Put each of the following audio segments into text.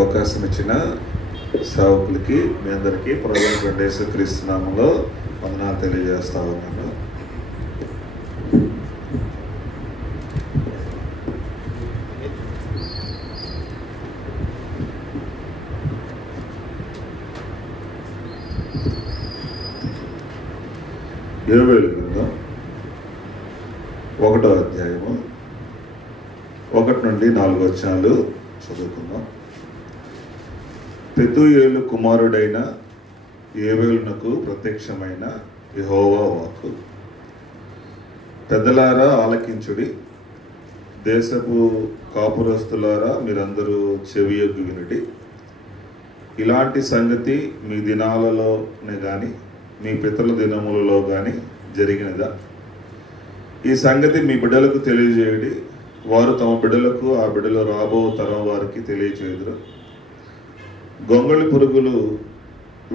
అవకాశం ఇచ్చిన సేవకులకి మీ అందరికీ ప్రభువైన యేసుక్రీస్తు నామములో వందనాలు తెలియజేస్తా ఉన్నాను. యోవేలు గ్రంథం 1వ అధ్యాయము 1 నుండి 4 వచనాలు చదువుకుందాం. పెతూయేలు కుమారుడైన యోవేలునకు ప్రత్యక్షమైన యెహోవా వాక్కు. పెద్దలారా ఆలకించుడి, దేశపు కాపురస్తులారా మీరందరూ చెవియొగ్గి వినుడి. ఇలాంటి సంగతి మీ దినాలలోనే కానీ మీ పితరుల దినములలో కానీ జరిగినదా? ఈ సంగతి మీ బిడ్డలకు తెలియజేయుడి, వారు తమ బిడ్డలకు ఆ బిడ్డలు రాబో తరం వారికి తెలియచేయుదురు. గొంగళి పురుగులు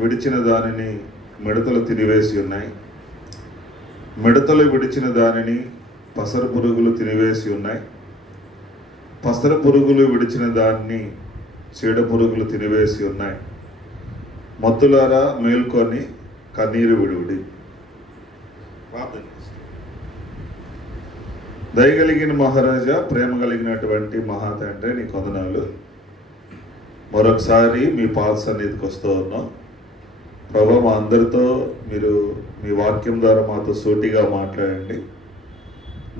విడిచిన దానిని మిడతలు తినివేసి ఉన్నాయి, మిడతలు విడిచిన దానిని పసర పురుగులు తినివేసి ఉన్నాయి, పసర పురుగులు విడిచిన దాన్ని చీడ పురుగులు తినివేసి ఉన్నాయి. మత్తులారా మేల్కొని కన్నీరు విడువుడి. ప్రార్థన చేస్తాం. దయగలిగిన మహారాజా, ప్రేమ కలిగినటువంటి మహాతండ్రి, నీ కొందనాలు. మరొకసారి మీ పాద సన్నిధికి వస్తూ ఉన్నాం ప్రభా. మా అందరితో మీరు మీ వాక్యం ద్వారా మాతో సూటిగా మాట్లాడండి.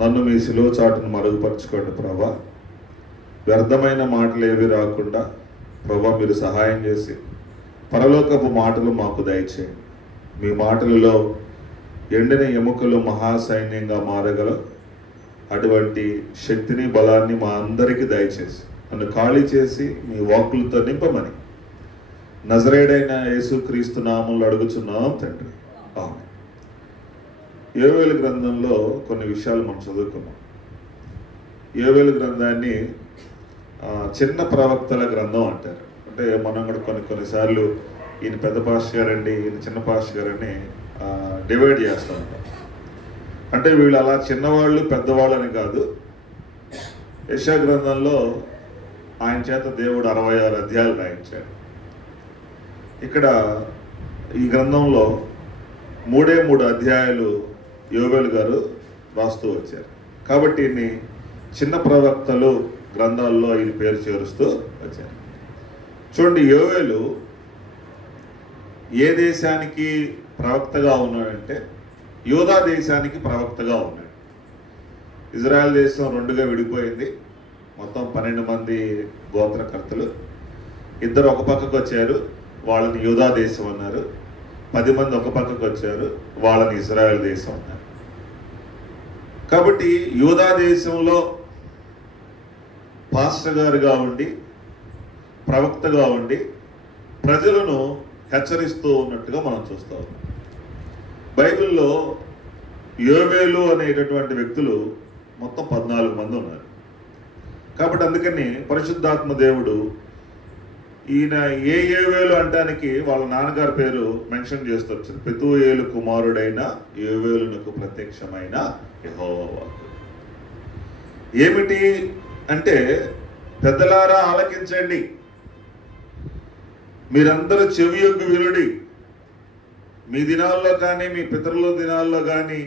నన్ను మీ శిలువ చాటును మరుగుపరచుకోండి ప్రభా. వ్యర్థమైన మాటలు ఏవి రాకుండా ప్రభా మీరు సహాయం చేసి పరలోకపు మాటలు మాకు దయచేయండి. మీ మాటలలో ఎండిన ఎముకలు మహాసైన్యంగా మారగల అటువంటి శక్తిని బలాన్ని మా అందరికీ దయచేసి నన్ను ఖాళీ చేసి మీ వాక్కులతో నింపమని నజరేయుడైన యేసుక్రీస్తు నామములో అడుగుచున్నాం తండ్రి, ఆమేన్. యోవేలు గ్రంథంలో కొన్ని విషయాలు మనం చదువుకున్నాం. యోవేలు గ్రంథాన్ని చిన్న ప్రవక్తల గ్రంథం అంటారు. అంటే మనం కూడా కొన్నిసార్లు ఈయన పెద్ద పాస్టర్ గారండి, ఈయన చిన్న పాస్టర్ గారని డివైడ్ చేస్తూ ఉంటాం. అంటే వీళ్ళు అలా చిన్నవాళ్ళు పెద్దవాళ్ళని కాదు. యెషయా గ్రంథంలో ఆయన చేత దేవుడు 66 అధ్యాయాలు రాయించాడు. ఇక్కడ ఈ గ్రంథంలో 3 అధ్యాయాలు యోవేలు గారు రాస్తూ వచ్చారు. కాబట్టి ఈయన్ని చిన్న ప్రవక్తలు గ్రంథాల్లో ఈయన పేరు చేరుస్తూ వచ్చారు. చూడండి, యోవేలు ఏ దేశానికి ప్రవక్తగా ఉన్నాడంటే యూదా దేశానికి ప్రవక్తగా ఉన్నాడు. ఇజ్రాయెల్ దేశం 2గా విడిపోయింది. మొత్తం 12 మంది గోత్రకర్తలు. 2 ఒక పక్కకు వచ్చారు, వాళ్ళని యూదా దేశం అన్నారు. 10 మంది ఒక పక్కకు వచ్చారు, వాళ్ళని ఇజ్రాయెల్ దేశం అన్నారు. కాబట్టి యూదా దేశంలో పాస్టర్ గారుగా ఉండి ప్రవక్తగా ఉండి ప్రజలను హెచ్చరిస్తూ ఉన్నట్టుగా మనం చూస్తూ ఉన్నాం. బైబిల్లో యోవేలు అనేటటువంటి వ్యక్తులు మొత్తం 14 మంది ఉన్నారు. కాబట్టి అందుకని పరిశుద్ధాత్మ దేవుడు ఈయన యోవేలు అంటానికి వాళ్ళ నాన్నగారి పేరు మెన్షన్ చేస్తూ వచ్చారు. పెతూయేలు కుమారుడైన యోవేలునకు ప్రత్యక్షమైన యెహోవా వాక్కు. ఏమిటి అంటే, పెద్దలారా ఆలకించండి, మీరందరూ చెవియొగ్గి వినుడి. మీ దినాల్లో కానీ మీ పితరుల దినాల్లో కానీ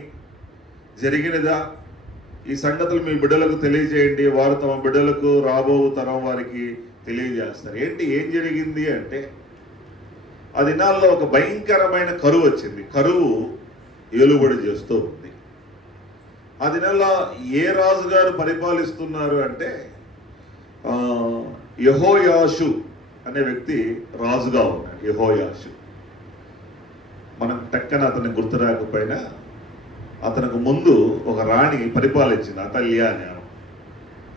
జరిగినదా? ఈ సంగతులు మీ బిడ్డలకు తెలియజేయండి, వారు తమ బిడ్డలకు రాబో తరం వారికి తెలియజేస్తారు. ఏం జరిగింది అంటే, ఆ దినాల్లో ఒక భయంకరమైన కరువు వచ్చింది. కరువు ఏలుబడి చేస్తూ ఉంది. ఆ దినాల్లో ఏ రాజుగారు పరిపాలిస్తున్నారు అంటే యెహోయాషు అనే వ్యక్తి రాజుగా ఉన్నాడు. యెహోయాషు మనకు టక్కన అతనికి గుర్తు రాకపోయినా అతనికి ముందు ఒక రాణి పరిపాలించింది, అతల్యా అని.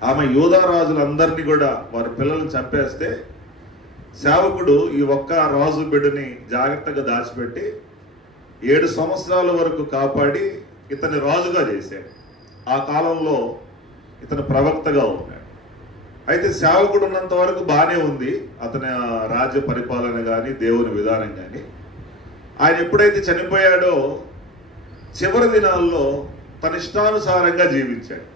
ఆమె యూదా రాజులందరినీ కూడా వారి పిల్లలను చంపేస్తే సేవకుడు ఈ ఒక్క రాజు బిడ్డని జాగ్రత్తగా దాచిపెట్టి 7 సంవత్సరాల వరకు కాపాడి ఇతని రాజుగా చేశాడు. ఆ కాలంలో ఇతను ప్రవక్తగా ఉన్నాడు. అయితే సేవకుడు ఉన్నంత వరకు బాగానే ఉంది అతని రాజ్య పరిపాలన కానీ దేవుని విధానం కానీ. ఆయన ఎప్పుడైతే చనిపోయాడో చివరి దినాల్లో తన ఇష్టానుసారంగా జీవించాడు.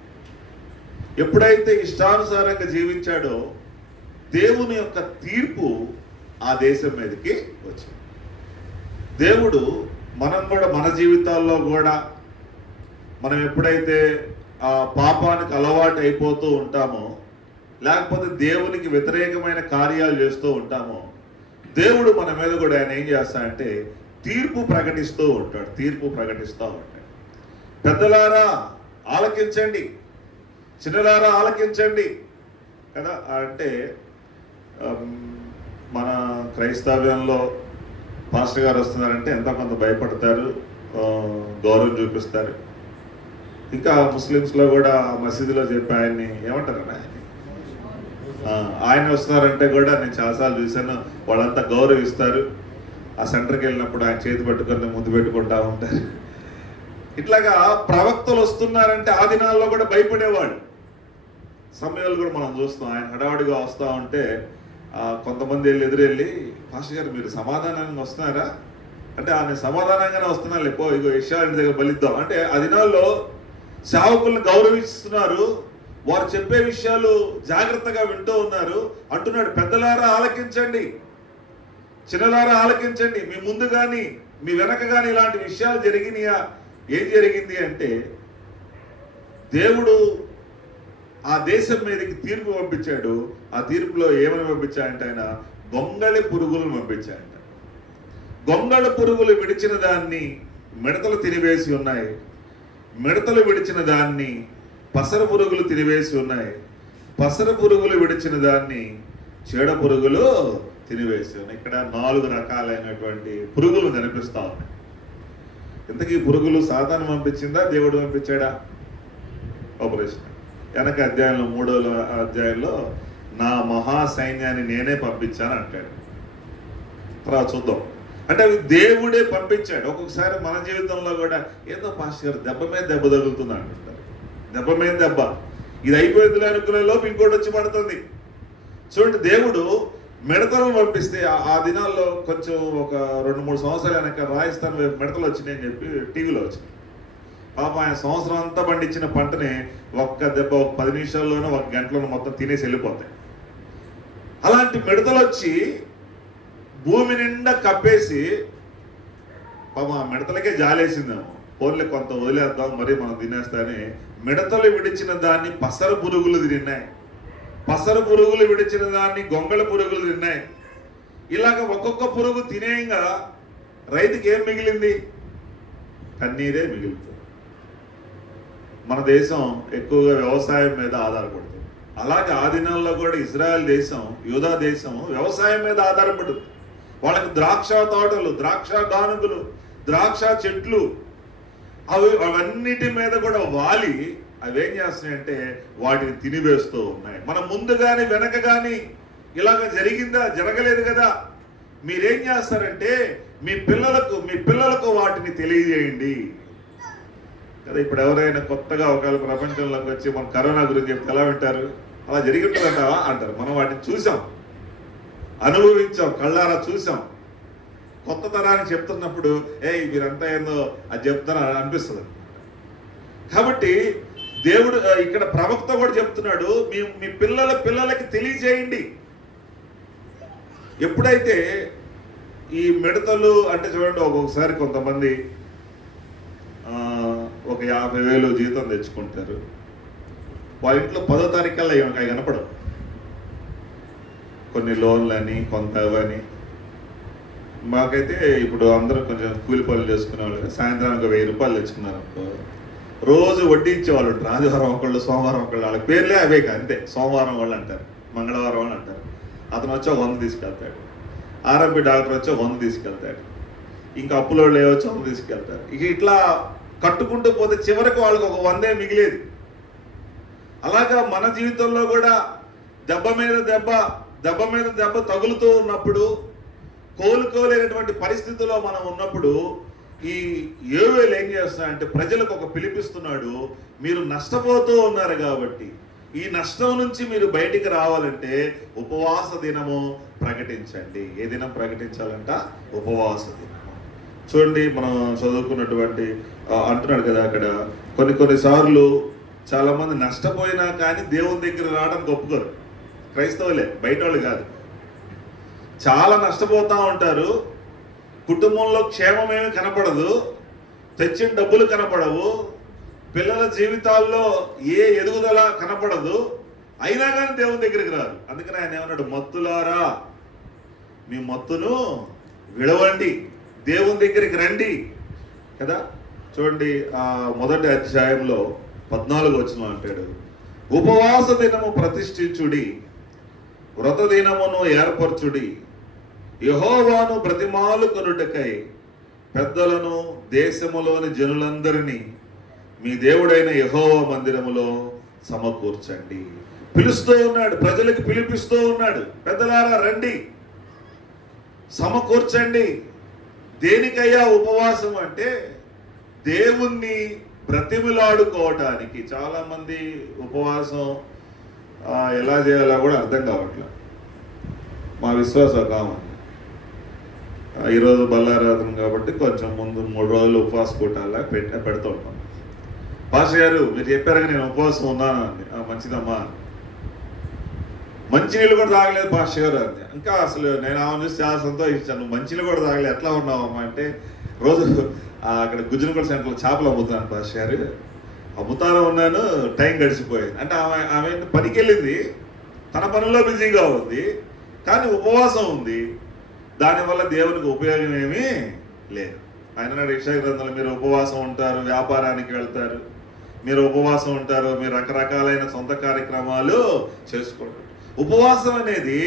ఎప్పుడైతే ఇష్టానుసారంగా జీవించాడో దేవుని యొక్క తీర్పు ఆ దేశం మీదకి వచ్చింది. దేవుడు మనం కూడా మన జీవితాల్లో కూడా మనం ఎప్పుడైతే ఆ పాపానికి అలవాటు అయిపోతూ ఉంటామో, లేకపోతే దేవునికి వ్యతిరేకమైన కార్యాలు చేస్తూ ఉంటామో, దేవుడు మన మీద కూడా ఆయన ఏం చేస్తాడంటే తీర్పు ప్రకటిస్తూ ఉంటాడు. పెద్దలారా ఆలకించండి, చిన్నలారా ఆలకించండి కదా. అంటే మన క్రైస్తవ్యంలో పాస్టర్ గారు వస్తున్నారంటే ఎంతో కొంత భయపడతారు, గౌరవం చూపిస్తారు. ఇంకా ముస్లిమ్స్లో కూడా మసీదులో చెప్పి ఆయన్ని ఏమంటారన్నా, ఆయన వస్తున్నారంటే కూడా నేను చాలాసార్లు చూశాను, వాళ్ళంతా గౌరవిస్తారు. ఆ సెంటర్కి వెళ్ళినప్పుడు ఆయన చేతి పట్టుకొని ముద్దు పెట్టుకుంటా ఉంటారు. ఇట్లాగా ప్రవక్తలు వస్తున్నారంటే ఆ దినాల్లో కూడా భయపడేవాళ్ళు. సమయాలు కూడా మనం చూస్తాం, ఆయన హడావుడిగా వస్తూ ఉంటే కొంతమంది ఎదురెళ్ళి, పాస్టర్ గారు మీరు సమాధానంగా వస్తున్నారా అంటే, ఆయన సమాధానంగానే వస్తున్నా లేపో, ఇగో యెషయా దగ్గర బలిద్దాం అంటే. ఆ దినాల్లో సేవకులను గౌరవిస్తున్నారు, వారు చెప్పే విషయాలు జాగ్రత్తగా వింటూ ఉన్నారు. అంటున్నాడు, పెద్దలారా ఆలకించండి, చిన్నలారా ఆలకించండి. మీ ముందు కానీ మీ వెనక కానీ ఇలాంటి విషయాలు జరిగినాయా? ఏం జరిగింది అంటే, దేవుడు ఆ దేశం మీదకి తీర్పు పంపించాడు. ఆ తీర్పులో ఏమని పంపించాడంటే, ఆయన గొంగళి పురుగులను పంపించాడంట. గొంగళి పురుగులు విడిచిన దాన్ని మిడతలు తినివేసి ఉన్నాయి, మిడతలు విడిచిన దాన్ని పసర పురుగులు తినివేసి ఉన్నాయి, పసర పురుగులు విడిచిన దాన్ని చీడ పురుగులు తినివేసి ఉన్నాయి. ఇక్కడ 4 రకాలైనటువంటి పురుగులు కనిపిస్తా ఉన్నాయి. ఇంతకీ పురుగులు సాతాను పంపించిందా, దేవుడు పంపించాడా? ఆపరేషన్ వెనక అధ్యాయంలో 3వ అధ్యాయంలో నా మహాసైన్యాన్ని నేనే పంపించాను అంటాడు. తర్వాత చూద్దాం. అంటే అవి దేవుడే పంపించాడు. ఒక్కొక్కసారి మన జీవితంలో కూడా ఏదో పాస్టర్ గారు దెబ్బ మీద దెబ్బ తగులుతుంది అంటుంటారు. దెబ్బ మీద దెబ్బ, ఇది అయిపోయిందిలే అనుకునే లోపు ఇంకోటి వచ్చి పడుతుంది. చూడండి, దేవుడు మిడతలను పంపిస్తే ఆ దినాల్లో కొంచెం ఒక 2-3 సంవత్సరాలు వెనక రాజస్థాన్ మిడతలు వచ్చినాయని చెప్పి టీవీలో వచ్చినాయి. పాప ఆయన సంవత్సరం అంతా పండించిన పంటని ఒక్క దెబ్బ, ఒక 10 నిమిషాల్లోనూ, 1 గంటలోనూ మొత్తం తినేసి వెళ్ళిపోతాయి. అలాంటి మిడతలు వచ్చి భూమి నిండా కప్పేసి, పాప ఆ మిడతలకే జాలేసిందేమో, పోన్లే కొంత వదిలేద్దాం, మరి మనం తినేస్తాని మిడతలు విడిచిన దాన్ని పసర పురుగులు తిన్నాయి, పసర పురుగులు విడిచిన దాన్ని గొంగళ పురుగులు తిన్నాయి. ఇలాగ ఒక్కొక్క పురుగు తినేయంగా రైతుకి ఏం మిగిలింది? కన్నీరే మిగులుతుంది. మన దేశం ఎక్కువగా వ్యవసాయం మీద ఆధారపడుతుంది. అలాగే ఆ దినాల్లో కూడా ఇజ్రాయెల్ దేశం, యూదా దేశం వ్యవసాయం మీద ఆధారపడుతుంది. వాళ్ళకి ద్రాక్ష తోటలు, ద్రాక్ష గానుగులు, ద్రాక్ష చెట్లు, అవన్నిటి మీద కూడా వాలి అవేం చేస్తున్నాయంటే వాటిని తినివేస్తూ ఉన్నాయి. మనం ముందు కానీ వెనక కానీ ఇలాగ జరిగిందా? జరగలేదు కదా. మీరేం చేస్తారంటే మీ పిల్లలకు వాటిని తెలియజేయండి కదా. ఇప్పుడు ఎవరైనా కొత్తగా ఒకవేళ ప్రపంచంలోకి వచ్చి మన కరోనా గురించి చెప్తే ఎలా వింటారు? అలా జరిగిపోతుంటావా అంటారు. మనం వాటిని చూసాం, అనుభవించాం, కళ్ళారా చూసాం. కొత్త తరానికి చెప్తున్నప్పుడు మీరంతా ఏందో అది చెప్తారా అనిపిస్తుంది. కాబట్టి దేవుడు ఇక్కడ ప్రవక్త కూడా చెప్తున్నాడు, మీ పిల్లలకి తెలియజేయండి. ఎప్పుడైతే ఈ మిడతలు అంటే చూడండి, ఒక్కొక్కసారి కొంతమంది ఒక 50,000 జీతం తెచ్చుకుంటారు. వాళ్ళ ఇంట్లో 10వ తారీఖుల్లో అవి కనపడవు. కొన్ని లోన్లని, కొంత అవని. మాకైతే ఇప్పుడు అందరూ కొంచెం కూలి పనులు చేసుకునే వాళ్ళు సాయంత్రానికి 1000 రూపాయలు తెచ్చుకున్నారు అనుకో, రోజు వడ్డీ ఇచ్చేవాళ్ళు ఉంటారు. ఆదివారం ఒకళ్ళు, సోమవారం ఒకళ్ళు, వాళ్ళ పేర్లే అవే అంతే. సోమవారం వాళ్ళు అంటారు, మంగళవారం వాళ్ళు అంటారు. అతను వచ్చి 100 తీసుకెళ్తాడు, ఆర్ఎంపీ డాక్టర్ వచ్చి 100 తీసుకెళ్తాడు, ఇంకా అప్పులో లేవచ్చి 100 తీసుకెళ్తారు. ఇక ఇట్లా కట్టుకుంటూ పోతే చివరికి వాళ్ళకి ఒక 100 మిగిలేదు. అలాగా మన జీవితంలో కూడా దెబ్బ మీద దెబ్బ తగులుతూ ఉన్నప్పుడు, కోలుకోలేనటువంటి పరిస్థితుల్లో మనం ఉన్నప్పుడు ఈ యోవేలు ఏం చేస్తున్నాడంటే ప్రజలకు ఒక పిలిపిస్తున్నాడు. మీరు నష్టపోతూ ఉన్నారు కాబట్టి ఈ నష్టం నుంచి మీరు బయటికి రావాలంటే ఉపవాస దినము ప్రకటించండి. ఏ దినం ప్రకటించాలంట? ఉపవాస దినం. చూడండి, మనం చదువుకున్నటువంటి అంటున్నాడు కదా అక్కడ, కొన్నిసార్లు చాలామంది నష్టపోయినా కానీ దేవుని దగ్గర రావడానికి ఒప్పుకోరు క్రైస్తవులే, బయట వాళ్ళు కాదు. చాలా నష్టపోతూ ఉంటారు. కుటుంబంలో క్షేమమేమి కనపడదు, తెచ్చిన డబ్బులు కనపడవు, పిల్లల జీవితాల్లో ఏ ఎదుగుదల కనపడదు. అయినా కానీ దేవుని దగ్గరికి రారు. అందుకని ఆయన ఏమన్నాడు, మత్తులారా మీ మత్తును విడవండి, దేవుని దగ్గరికి రండి కదా. చూడండి, ఆ మొదటి అధ్యాయంలో 14 వచనం అంటాడు, ఉపవాస దినము ప్రతిష్ఠించుడి, వ్రత దినమును ఏర్పరచుడి, యెహోవాను బ్రతిమాలు కొనుటకై పెద్దలను దేశములోని జనులందరినీ మీ దేవుడైన యెహోవా మందిరములో సమకూర్చండి. పిలుస్తూ ఉన్నాడు, ప్రజలకు పిలిపిస్తూ ఉన్నాడు, పెద్దలారా రండి, సమకూర్చండి. దేనికయ్యా ఉపవాసం అంటే దేవుణ్ణి బ్రతిమిలాడుకోవటానికి. చాలామంది ఉపవాసం ఎలా చేయాలో కూడా అర్థం కావట్లేదు. మా విశ్వాసం కావాలి, ఈరోజు బల్లారాధన కాబట్టి కొంచెం ముందు 3 రోజులు ఉపవాస కూటాలా పెడుతూ ఉంటాం. పాస్టర్ గారు మీరు చెప్పారు నేను ఉపవాసం ఉన్నాను అంది. మంచిదమ్మా, మంచినీళ్ళు కూడా తాగలేదు పాస్టర్ గారు అంది. ఇంకా అసలు నేను ఆమె చూసి చాలా సంతోషించాను, నువ్వు మంచినీళ్ళు కూడా తాగలేదు, ఎట్లా ఉన్నావమ్మా అంటే, రోజు అక్కడ గుజ్జనగూడ సెంటర్లో చేపలు అమ్ముతున్నాను పాస్టర్ గారు, అమ్ముతాను ఉన్నాను, టైం గడిచిపోయింది అంటే. ఆమె పనికి వెళ్ళింది, తన పనుల్లో బిజీగా ఉంది, కానీ ఉపవాసం ఉంది. దానివల్ల దేవునికి ఉపయోగం ఏమీ లేదు. ఆయన రిక్షా గ్రంథంలో మీరు ఉపవాసం ఉంటారు, వ్యాపారానికి వెళ్తారు, మీరు ఉపవాసం ఉంటారు, మీరు రకరకాలైన సొంత కార్యక్రమాలు చేసుకుంటారు. ఉపవాసం అనేది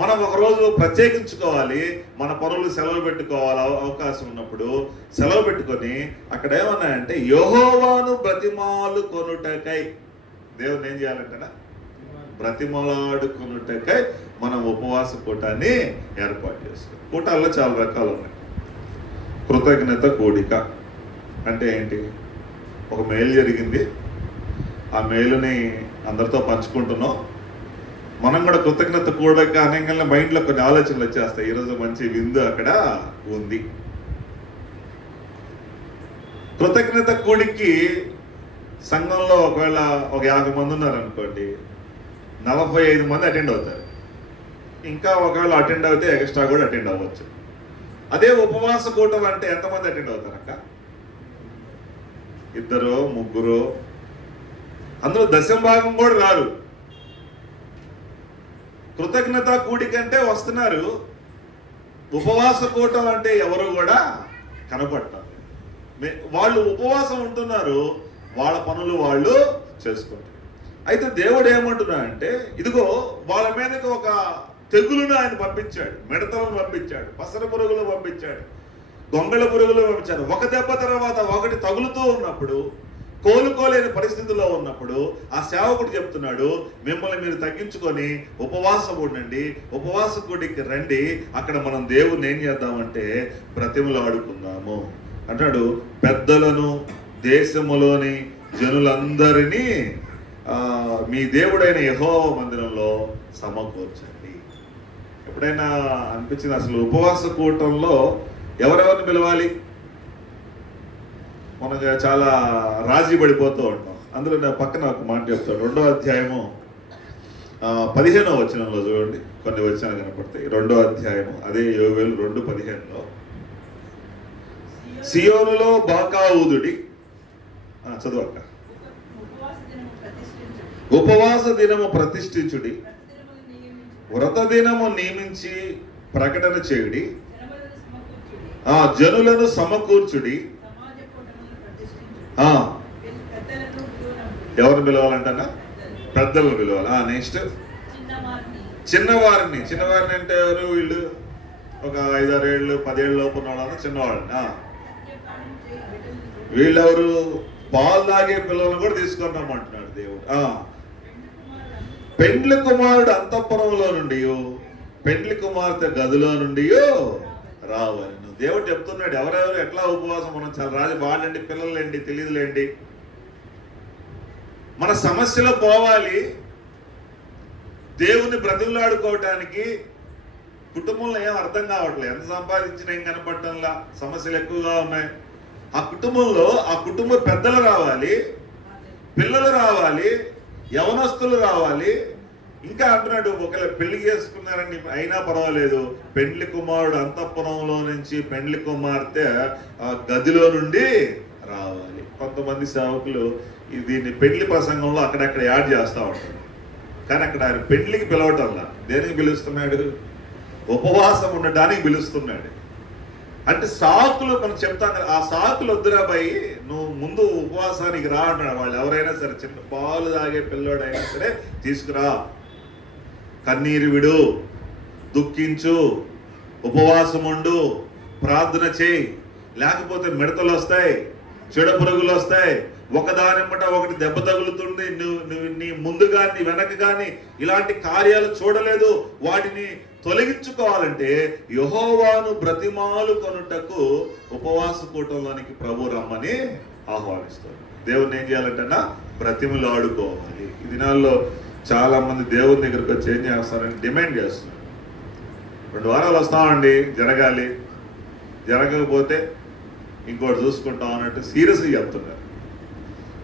మనం ఒకరోజు ప్రత్యేకించుకోవాలి, మన పనులు సెలవు పెట్టుకోవాలి, అవకాశం ఉన్నప్పుడు సెలవు పెట్టుకొని అక్కడ ఏమన్నాయంటే యెహోవాను బ్రతిమాలు కొనుటకై. దేవుని ఏం చేయాలంటే బ్రతిమలాడుకొనుటకై మనం ఉపవాస కూటాన్ని ఏర్పాటు చేస్తాం. కూటాల్లో చాలా రకాలు ఉన్నాయి. కృతజ్ఞత కూడిక అంటే ఏంటి? ఒక మేలు జరిగింది, ఆ మేలుని అందరితో పంచుకుంటున్నాం, మనం కూడా కృతజ్ఞత కూడక అనగానే మైండ్లో కొన్ని ఆలోచనలు వచ్చేస్తాయి. ఈరోజు మంచి విందు అక్కడ ఉంది. కృతజ్ఞత కూడికి సంఘంలో ఒకవేళ ఒక 50 మంది ఉన్నారనుకోండి, 45 మంది అటెండ్ అవుతారు. ఇంకా ఒకవేళ అటెండ్ అవుతే ఎక్స్ట్రా కూడా అటెండ్ అవ్వచ్చు. అదే ఉపవాస కూటం అంటే ఎంతమంది అటెండ్ అవుతారక్క? 2, 3, అందులో 10% కూడా రారు. కృతజ్ఞత కూడికంటే వస్తున్నారు, ఉపవాస కూటం అంటే ఎవరు కూడా కనపడతారు. వాళ్ళు ఉపవాసం ఉంటున్నారు, వాళ్ళ పనులు వాళ్ళు చేసుకుంటారు. అయితే దేవుడు ఏమంటున్నాడంటే, ఇదిగో వాళ్ళ మీదకి ఒక తెగులును ఆయన పంపించాడు, మిడతలను పంపించాడు, పసర పురుగులు పంపించాడు, గొంగళ పురుగులు పంపించాడు. ఒక దెబ్బ తర్వాత ఒకటి తగులుతూ ఉన్నప్పుడు, కోలుకోలేని పరిస్థితుల్లో ఉన్నప్పుడు ఆ సేవకుడు చెప్తున్నాడు, మిమ్మల్ని మీరు తగ్గించుకొని ఉపవాసం ఉండండి, ఉపవాస కూడికి రండి, అక్కడ మనం దేవుణ్ణి ఏం చేద్దామంటే బ్రతిమలాడుకుందాము అంటాడు. పెద్దలను దేశములోని జనులందరినీ మీ దేవుడైన యెహోవా మందిరంలో సమకూర్చండి. ఎప్పుడైనా అనిపించింది అసలు ఉపవాస కూటంలో ఎవరెవరిని పిలవాలి? మనం చాలా రాజీ పడిపోతూ ఉంటాం. అందులో నా పక్కన ఒక మాట చెప్తాడు, 2వ అధ్యాయము 15వ వచనంలో చూడండి, కొన్ని వచనాలు కనపడతాయి. 2వ అధ్యాయము అదే యోవేలు 2:15లో, సియోనులో బాకా ఊదుడి, చదువక్క, ఉపవాస దినము ప్రతిష్ఠించుడి, వ్రత దినము నియమించి ప్రకటన చేయుడి, జనులను సమకూర్చుడి. ఎవరిని పిలవాలంటనా? పెద్దలను పిలవాలి. నెక్స్ట్ చిన్నవారిని. చిన్నవారిని అంటే ఎవరు? వీళ్ళు ఒక 5-6 ఏళ్ళు 10 ఏళ్ళ లోపు ఉన్న వాళ్ళని చిన్నవాళ్ళని. వీళ్ళెవరు? పాలు తాగే పిల్లలను కూడా తీసుకున్నామంటున్నాడు దేవుడు. పెండ్లి కుమారుడు అంతఃపురంలో నుండి, పెండ్లి కుమార్తె గదిలో నుండి రావాలి. దేవుడు చెప్తున్నాడు ఎవరెవరు ఎట్లా ఉపవాసం. మనం చాలా రాజు వాళ్ళండి, పిల్లలండి, తెలియదులేండి, మన సమస్యలో పోవాలి, దేవుని బ్రతిమలాడుకోవటానికి. కుటుంబంలో ఏం అర్థం కావట్లేదు, ఎంత సంపాదించినా ఏం కనపడటంలా, సమస్యలు ఎక్కువగా ఉన్నాయి. ఆ కుటుంబంలో ఆ కుటుంబ పెద్దలు రావాలి, పిల్లలు రావాలి, యవనస్తులు రావాలి, ఇంకా అంటున్నాడు, ఒకవేళ పెళ్లి చేసుకున్నారని అయినా పర్వాలేదు, పెండ్లి కుమారుడు అంతఃపురంలో నుంచి పెండ్లి కుమార్తె ఆ గదిలో నుండి రావాలి. కొంతమంది సేవకులు దీన్ని పెళ్లి ప్రసంగంలో అక్కడక్కడ యాడ్ చేస్తూ ఉంటారు. కానీ అక్కడ ఆయన పెళ్లికి పిలవటంలా, దేనికి పిలుస్తున్నాడు? ఉపవాసం ఉండడానికి పిలుస్తున్నాడు. అంటే సాకులు మనం చెప్తాం కదా, ఆ సాకులు వద్దురాబాయి, నువ్వు ముందు ఉపవాసానికి రా అంటాడు. వాళ్ళు ఎవరైనా సరే, చిన్న పాలు తాగే పిల్లోడైనా సరే తీసుకురా, కన్నీరు విడు, దుఃఖించు, ఉపవాసం ఉండు, ప్రార్థన చేయి, లేకపోతే మిడతలు వస్తాయి, చెడ పురుగులు వస్తాయి, ఒకదానిమ్మట ఒకటి దెబ్బ తగులుతుంది, నువ్వు నీ ముందు కానీ వెనక కానీ ఇలాంటి కార్యాలు చూడలేదు, వాటిని తొలగించుకోవాలంటే యెహోవాను బ్రతిమాలు కొనుటకు ఉపవాస కూటంలోనికి ప్రభు రమ్మని ఆహ్వానిస్తారు. దేవుని ఏం చేయాలంటేనా బ్రతిములు ఆడుకోవాలి. ఈ దినాల్లో చాలా మంది దేవుని దగ్గరకు వచ్చి ఏం చేస్తారని డిమాండ్ చేస్తున్నారు. 2 వారాలు వస్తామండి, జరగాలి, జరగకపోతే ఇంకోటి చూసుకుంటాం అన్నట్టు సీరియస్గా చెప్తున్నారు.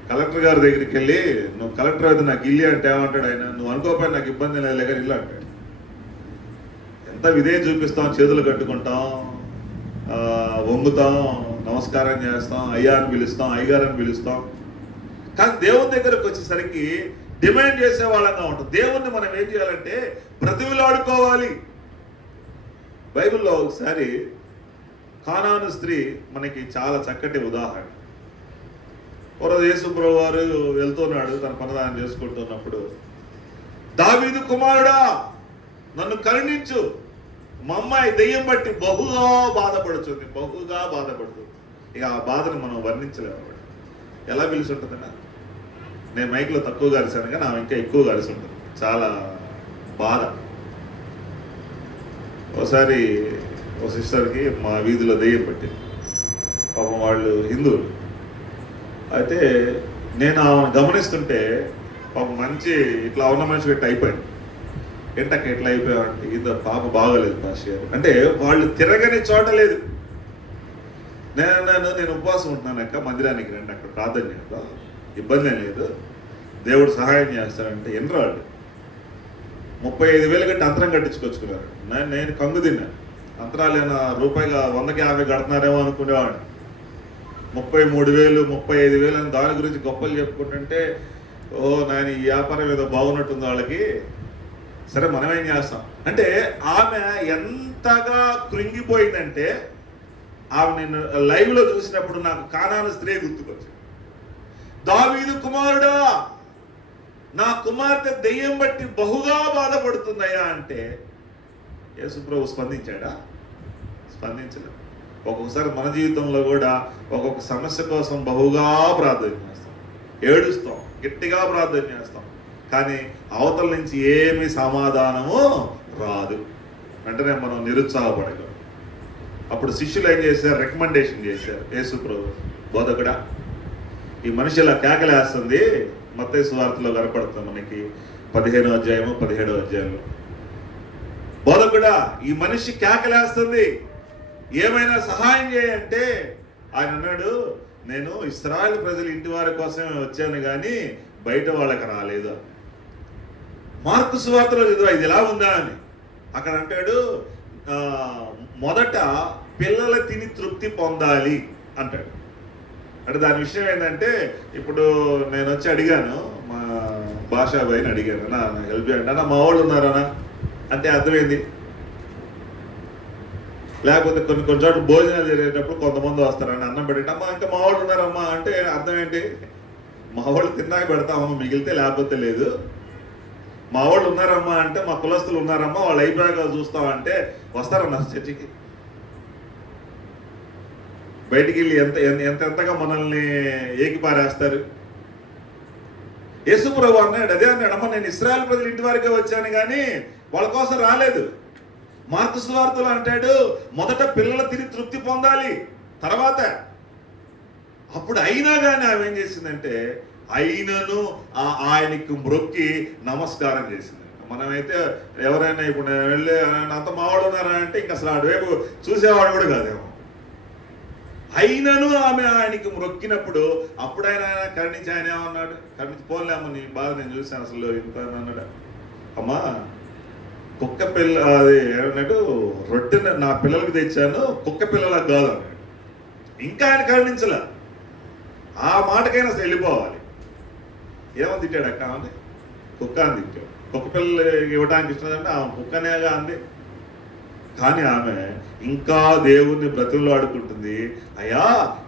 కలెక్టర్ గారి దగ్గరికి వెళ్ళి, నువ్వు కలెక్టర్ అయితే నాకు ఇల్లు అంటే ఏమంటాడు ఆయన, నువ్వు అనుకోకపోయినా నాకు ఇబ్బంది లేదు కానీ ఇల్లు అంటాడు. ఎంత విధేయం చూపిస్తాం, చేతులు కట్టుకుంటాం, వంగుతాం, నమస్కారం చేస్తాం, అయ్యా అని పిలుస్తాం, అయ్యగారు అని పిలుస్తాం. కానీ దేవుని దగ్గరకు వచ్చేసరికి డిమాండ్ చేసే వాళ్ళంగా ఉంటుంది. దేవుణ్ణి మనం ఏం చేయాలంటే బ్రతిమిలాడుకోవాలి. బైబిల్లో ఒకసారి కానాను స్త్రీ మనకి చాలా చక్కటి ఉదాహరణ. ఒకరోజు యేసు ప్రభువు వారు వెళ్తున్నాడు, తన పనదానం చేసుకుంటున్నప్పుడు, దావీదు కుమారుడా నన్ను కరుణించు, మా అమ్మాయి దెయ్యం బట్టి బహుగా బాధపడుతుంది. ఇక ఆ బాధను మనం వర్ణించలేము. ఎలా పిలిచి ఉంటుందన్నా, నేను మైక్లో తక్కువ కలిసాను కానీ ఆమె ఇంకా ఎక్కువ కలిసి ఉంటుంది. చాలా బాధ. ఒకసారి ఒక సిస్టర్కి మా వీధిలో దెయ్యం పట్టింది. పాపం వాళ్ళు హిందువులు. అయితే నేను ఆమెను గమనిస్తుంటే పాపం మంచి ఇట్లా ఉన్న మనిషి పెట్టి అయిపోయింది. ఏంటక్క ఎట్లా అయిపోయావంటే, ఇది పాప బాగోలేదు పాస్ గారు అంటే, వాళ్ళు తిరగని చోట లేదు. నేను ఉపవాసం ఉంటున్నానక్క, మందిరానికి రండి, అక్కడ ప్రార్థన చేద్దాం, ఇబ్బంది ఏం లేదు, దేవుడు సహాయం చేస్తాడంటే ఎన్రాళ్ళు 35,000 కట్టి అంతరం కట్టించుకొచ్చుకున్నారు. నేను కంగు తిన్నాను. అంతరాలు ఏమైనా రూపాయిగా 100కి 50 కడుతున్నారేమో అనుకునేవాడు. 33,000 35,000 అని దాని గురించి గొప్పలు చెప్పుకుంటుంటే, ఓ నాయన ఈ వ్యాపారం ఏదో బాగున్నట్టుంది వాళ్ళకి. సరే మనం ఏం చేస్తాం అంటే, ఆమె ఎంతగా కృంగిపోయిందంటే, ఆమె నేను లైవ్లో చూసినప్పుడు నాకు కానాను స్త్రీ గుర్తుకొచ్చింది. దావీదు కుమారుడా, నా కుమార్తె దెయ్యం బట్టి బహుగా బాధపడుతుందయ్యా అంటే, యేసు ప్రభు స్పందించాడా? స్పందించలేదు. ఒక్కొక్కసారి మన జీవితంలో కూడా ఒక్కొక్క సమస్య కోసం బహుగా ప్రార్థన చేస్తాం, ఏడుస్తాం, గట్టిగా ప్రార్థన చేస్తాం, కానీ అవతల నుంచి ఏమి సమాధానము రాదు. వెంటనే మనం నిరుత్సాహపడగలం. అప్పుడు శిష్యులు ఏం చేశారు? రికమెండేషన్ చేశారు. యేసు ప్రభు, బోధకుడా, ఈ మనిషి ఇలా కేకలేస్తుంది. మత్తయి సువార్తలో కనపడుతుంది మనకి 15వ అధ్యాయము 17వ అధ్యాయంలో. బోధకుడా, ఈ మనిషి కేకలేస్తుంది, ఏమైనా సహాయం చేయంటే ఆయన అన్నాడు, నేను ఇశ్రాయేలు ప్రజలు ఇంటి వారి కోసమే వచ్చాను కానీ బయట వాళ్ళకి రాలేదు. మార్కు సువార్తలో చదివా ఇది ఎలా ఉందా అని. అక్కడ అంటాడు, మొదట పిల్లలు తిని తృప్తి పొందాలి అంటాడు. అంటే దాని విషయం ఏంటంటే, ఇప్పుడు నేను వచ్చి అడిగాను, మా భాషాబాయిని అడిగాను, నా హెల్ప్ చేయండి అన్న, మా వాళ్ళు ఉన్నారనా అంటే అర్థమైంది. లేకపోతే కొన్ని చోట్ల భోజనాలు జరిగేటప్పుడు కొంతమంది వస్తారని అన్నం పెట్టండి, అమ్మా ఇంకా మా వాళ్ళు ఉన్నారమ్మా అంటే అర్థం ఏంటి? మా వాళ్ళు తిన్నాక పెడతామమ్మా, మిగిలితే లేకపోతే లేదు. మా వాళ్ళు ఉన్నారమ్మా అంటే మా కులస్తులు ఉన్నారమ్మా, వాళ్ళు అయిపోయాక చూస్తామంటే వస్తారన్నా చర్చికి. బయటికి వెళ్ళి ఎంతగా మనల్ని ఏకిపారేస్తారు. యేసు ప్రభు అన్నాడు, అదే అన్నాడు, అమ్మ నేను ఇశ్రాయేలు ప్రజలు ఇంటి వారికే వచ్చాను కానీ వాళ్ళ కోసం రాలేదు. మార్కు సువార్తలో అంటాడు, మొదట పిల్లలు తిని తృప్తి పొందాలి, తర్వాత అప్పుడు అయినా కానీ ఆమె ఏం చేసిందంటే, అయినను ఆయనకు మ్రొక్కి నమస్కారం చేసింది. మనమైతే ఎవరైనా ఇప్పుడు నేను వెళ్ళి అంత మావాడు ఉన్నారా అంటే ఇంక అసలు అటువైపు చూసేవాడు కూడా కాదేమో. అయినను ఆమె ఆయనకి మ్రొక్కినప్పుడు అప్పుడు ఆయన కరుణించి ఆయన ఏమన్నాడు? కరుణించి పోలేమో, నీ బాధ నేను చూశాను అసలు ఇంత అన్నాడు. అమ్మా కుక్క పిల్ల అది ఏమన్నాడు, రొట్టెని నా పిల్లలకి తెచ్చాను, కుక్క పిల్లలకు కాదు అన్నాడు. ఇంకా ఆయన కరుణించలే. ఆ మాటకైనా అసలు వెళ్ళిపోవాలి. ఏమని తిట్టాడు అక్క అని? కుక్క అని తిట్టాడు. కుక్క పిల్లలు ఇవ్వడానికి ఇష్టం ఆమె కుక్కనేగా అంది. కానీ ఆమె ఇంకా దేవుణ్ణి బ్రతిమలాడుకుంటుంది. అయ్యా,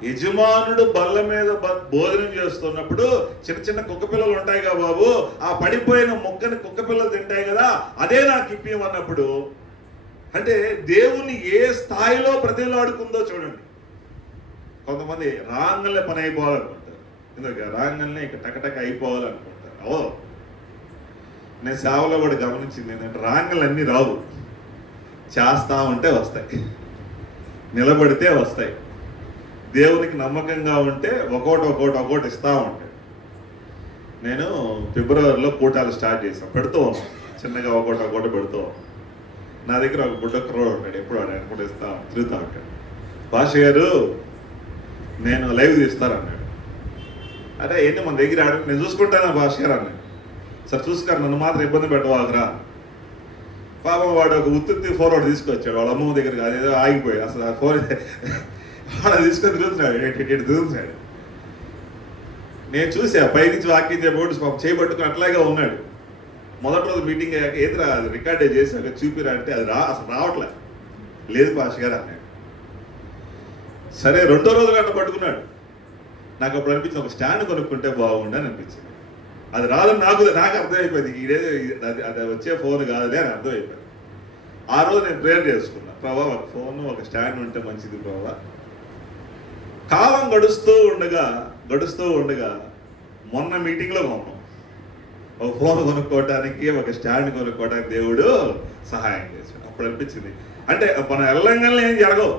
యజమానుడు బల్ల మీద భోజనం చేస్తున్నప్పుడు చిన్న చిన్న కుక్క పిల్లలు ఉంటాయి కదా బాబు, ఆ పడిపోయిన మొక్కని కుక్క పిల్లలు తింటాయి కదా, అదే నాకు ఇప్పియమన్నప్పుడు, అంటే దేవుణ్ణి ఏ స్థాయిలో బ్రతిమలాడుకుందో చూడండి. కొంతమంది రాంగల్నే పని అయిపోవాలనుకుంటారు, ఎందుకు రాంగల్నే ఇక టకటక అయిపోవాలనుకుంటారు. నేను సేవలో కూడా గమనించింది ఏంటంటే, రాంగలు అన్నీ రావు, చేస్తా ఉంటే వస్తాయి, నిలబడితే వస్తాయి. దేవునికి నమ్మకంగా ఉంటే ఒక్కోటి ఇస్తూ ఉంటాయి. నేను ఫిబ్రవరిలో కూటాలు స్టార్ట్ చేశాను, పెడుతూ ఉన్నాను చిన్నగా ఒక్కోటి పెడుతూ. నా దగ్గర ఒక బుడ్డ కుర్రోడు ఉంటాడు, ఎప్పుడు ఆయన కూడా తిరుగుతూ ఉంటాడు. భాష గారు నేను లైవ్ తీస్తారన్నాడు. అరే ఏంటి మన దగ్గర నేను చూసుకుంటాను భాష గారు అన్నాడు. సరే చూసుకారు, నన్ను మాత్రం ఇబ్బంది పెట్టవాగరా. పాపం వాడు ఒక ఉత్తి ఫోన్ ఒకటి తీసుకొచ్చాడు వాళ్ళ అమ్మ దగ్గరికి, అదేదో ఆగిపోయి అసలు ఆ ఫోన్ వాడు తీసుకొని తిరుగుతున్నాడు. నేను చూసా పైనుంచి వాక్యం చేయబోటు పాపం చేయబట్టుకుని అట్లాగే ఉన్నాడు. మొదటి రోజు మీటింగ్ అయ్యాక ఏదిరా అది రికార్డే చేసి అక్కడ చూపిరా అంటే అది అసలు రావట్లే. లేదు పాష గారు అన్నాడు. సరే రెండో రోజు గట్ట పట్టుకున్నాడు. నాకు అప్పుడు అనిపించింది ఒక స్టాండ్ కొనుక్కుంటే బాగుండని అనిపించింది. అది రాదని నాకు అర్థమైపోయింది, ఇదేదో అది వచ్చే ఫోన్ కాదులే అని అర్థమైపోయింది. ఆ రోజు నేను ప్రేయర్ చేసుకున్నా, ప్రభా ఒక ఫోన్ ఒక స్టాండ్ ఉంటే మంచిది ప్రభా. కాలం గడుస్తూ ఉండగా మొన్న మీటింగ్లో కొన్నాం. ఒక ఫోన్ కొనుక్కోవడానికి ఒక స్టాండ్ కొనుక్కోవడానికి దేవుడు సహాయం చేశాడు. అప్పుడు అనిపించింది అంటే మనం వెళ్ళంగానే ఏం జరగవు.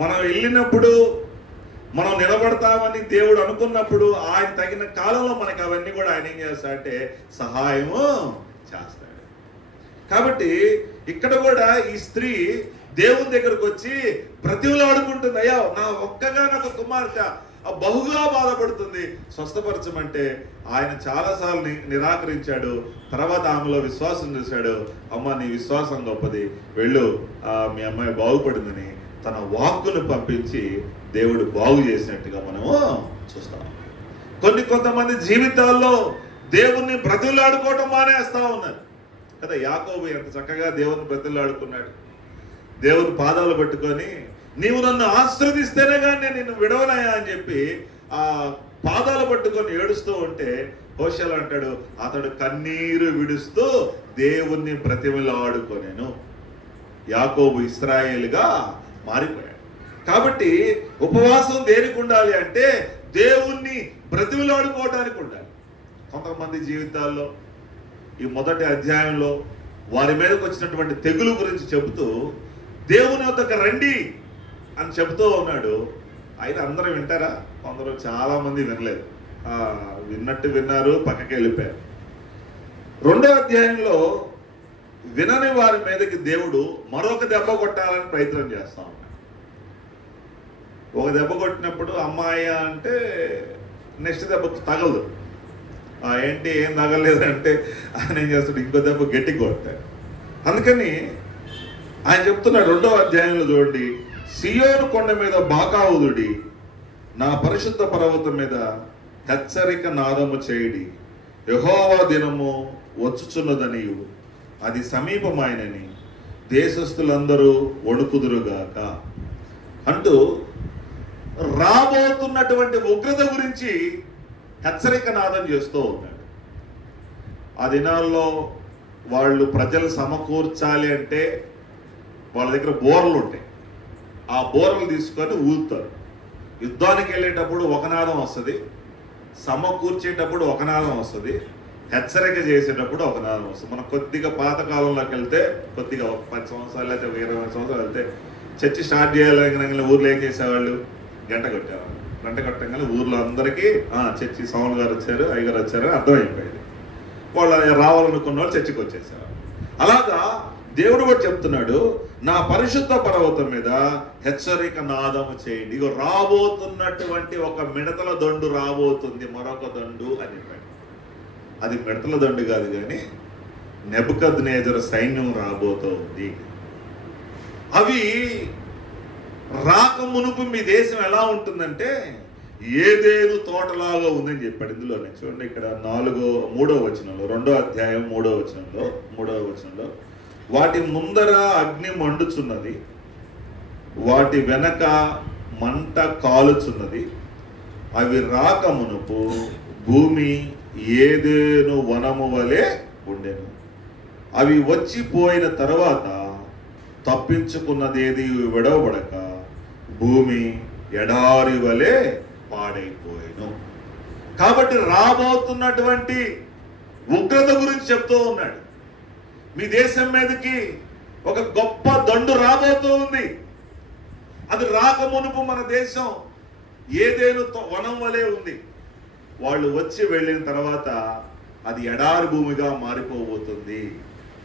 మనం వెళ్ళినప్పుడు మనం నిలబడతామని దేవుడు అనుకున్నప్పుడు ఆయన తగిన కాలంలో మనకి అవన్నీ కూడా ఆయన ఏం చేస్తాడంటే సహాయము చేస్తాడు. కాబట్టి ఇక్కడ కూడా ఈ స్త్రీ దేవుని దగ్గరకు వచ్చి బ్రతిమలాడుకుంటుంది. అయ్యా నా ఒక్కగానొక కుమార్తె బహుగా బాధపడుతుంది, స్వస్థపరచమంటే ఆయన చాలాసార్లు నిరాకరించాడు. తర్వాత ఆమెలో విశ్వాసం చూశాడు. అమ్మ నీ విశ్వాసం గొప్పది, వెళ్ళు మీ అమ్మాయి బాగుపడిందని తన వాక్కును పంపించి దేవుడు బాగు చేసినట్టుగా మనము చూస్తాం. కొంతమంది జీవితాల్లో దేవుణ్ణి బ్రతిమలాడుకోవటం మానేస్తా ఉన్నారు కదా. యాకోబు ఎంత చక్కగా దేవుని బ్రతిమలాడుకున్నాడు. దేవుని పాదాలు పట్టుకొని నీవు నన్ను ఆశీర్వదిస్తేనే కానీ నేను నిన్ను విడవనాయా అని చెప్పి ఆ పాదాలు పట్టుకొని ఏడుస్తూ ఉంటే హోషేలు అంటాడు, అతడు కన్నీరు విడుస్తూ దేవుణ్ణి బ్రతిమలాడుకొనెను. యాకోబు ఇశ్రాయేలుగా మారిపోయాడు. కాబట్టి ఉపవాసం దేనికి ఉండాలి అంటే దేవుణ్ణి బ్రతిమలాడుకోవడానికి ఉండాలి. కొంతమంది జీవితాల్లో ఈ మొదటి అధ్యాయంలో వారి మీదకి వచ్చినటువంటి తెగులు గురించి చెబుతూ దేవుని వద్దకు రండి అని చెబుతూ ఉన్నాడు. అయినా అందరూ వింటారా? కొందరు చాలా మంది వినలేదు, విన్నట్టు విన్నారు, పక్కకి వెళ్ళిపోయారు. రెండో అధ్యాయంలో వినని వారి మీదకి దేవుడు మరొక దెబ్బ కొట్టాలని ప్రయత్నం చేస్తా ఉన్నాడు. ఒక దెబ్బ కొట్టినప్పుడు అమ్మాయి అంటే నెక్స్ట్ దెబ్బ తగలదు. ఏంటి ఏం తగలేదు అంటే ఆయన ఏం చేస్తాడు, ఇంకో దెబ్బ గట్టి కొట్టాడు. అందుకని ఆయన చెప్తున్నాడు రెండో అధ్యాయంలో చూడండి, సియోను కొండ మీద బాకావుదుడి, నా పరిశుద్ధ పర్వతం మీద హెచ్చరిక నాదము చేయుడి, యెహోవా దినము వచ్చుచున్నదనియు అది సమీపమైనని దేశస్థులందరూ వణుకుదురుగాక అంటూ రాబోతున్నటువంటి ఉగ్రత గురించి హెచ్చరిక నాదం చేస్తూ ఉన్నాడు. ఆ దినాల్లో వాళ్ళు ప్రజలు సమకూర్చాలి అంటే వాళ్ళ దగ్గర బోర్లు ఉంటాయి. ఆ బోర్లు తీసుకొని ఊదుతారు. యుద్ధానికి వెళ్ళేటప్పుడు ఒక నాదం వస్తుంది, సమకూర్చేటప్పుడు ఒక నాదం వస్తుంది, హెచ్చరిక చేసేటప్పుడు ఒక నాదం వస్తుంది. మనం కొద్దిగా పాతకాలంలోకి వెళ్తే కొద్దిగా 10 సంవత్సరాలు అయితే 20 సంవత్సరాలు వెళ్తే చర్చి స్టార్ట్ చేయాలని ఊర్లో ఏం చేసేవాళ్ళు, గంట కొట్టేవాళ్ళు. గంట కొట్టగానే ఊర్లో అందరికీ చర్చి సౌండ్ గారు వచ్చారు, అయ్యగారు వచ్చారని అర్థమైపోయింది. వాళ్ళు రావాలనుకున్న వాళ్ళు చర్చికి వచ్చేసేవారు. అలాగా దేవుడు కూడా చెప్తున్నాడు, నా పరిశుద్ధ పర్వతం మీద హెచ్చరిక నాదము చేయండి. ఇగో రాబోతున్నటువంటి ఒక మిడతల దండు రాబోతుంది, మరొక దండు అని చెప్పాడు. అది మిడతల దండు కాదు కానీ నెబుకద్నెజరు సైన్యం రాబోతోంది. అవి రాక మునుపు మీ దేశం ఎలా ఉంటుందంటే ఏదేను తోటలాగా ఉందని చెప్పాడు. ఇందులోనే చూడండి, ఇక్కడ 3వ వచనంలో, 2వ అధ్యాయం 3వ వచనంలో వాటి ముందర అగ్ని మండుచున్నది, వాటి వెనక మంట కాలుచున్నది, అవి రాక మునుపు భూమి ఏదేను వనము వలె ఉండెను. అవి వచ్చిపోయిన తర్వాత తప్పించుకున్నదేది విడవబడక భూమి ఎడారి వలె పాడైపోయాను. కాబట్టి రాబోతున్నటువంటి ఉగ్రత గురించి చెప్తూ ఉన్నాడు. మీ దేశం మీదకి ఒక గొప్ప దండు రాబోతూ ఉంది. అది రాక మునుపు మన దేశం ఏదేను వనం వలె ఉంది. వాళ్ళు వచ్చి వెళ్ళిన తర్వాత అది ఎడారి భూమిగా మారిపోబోతుంది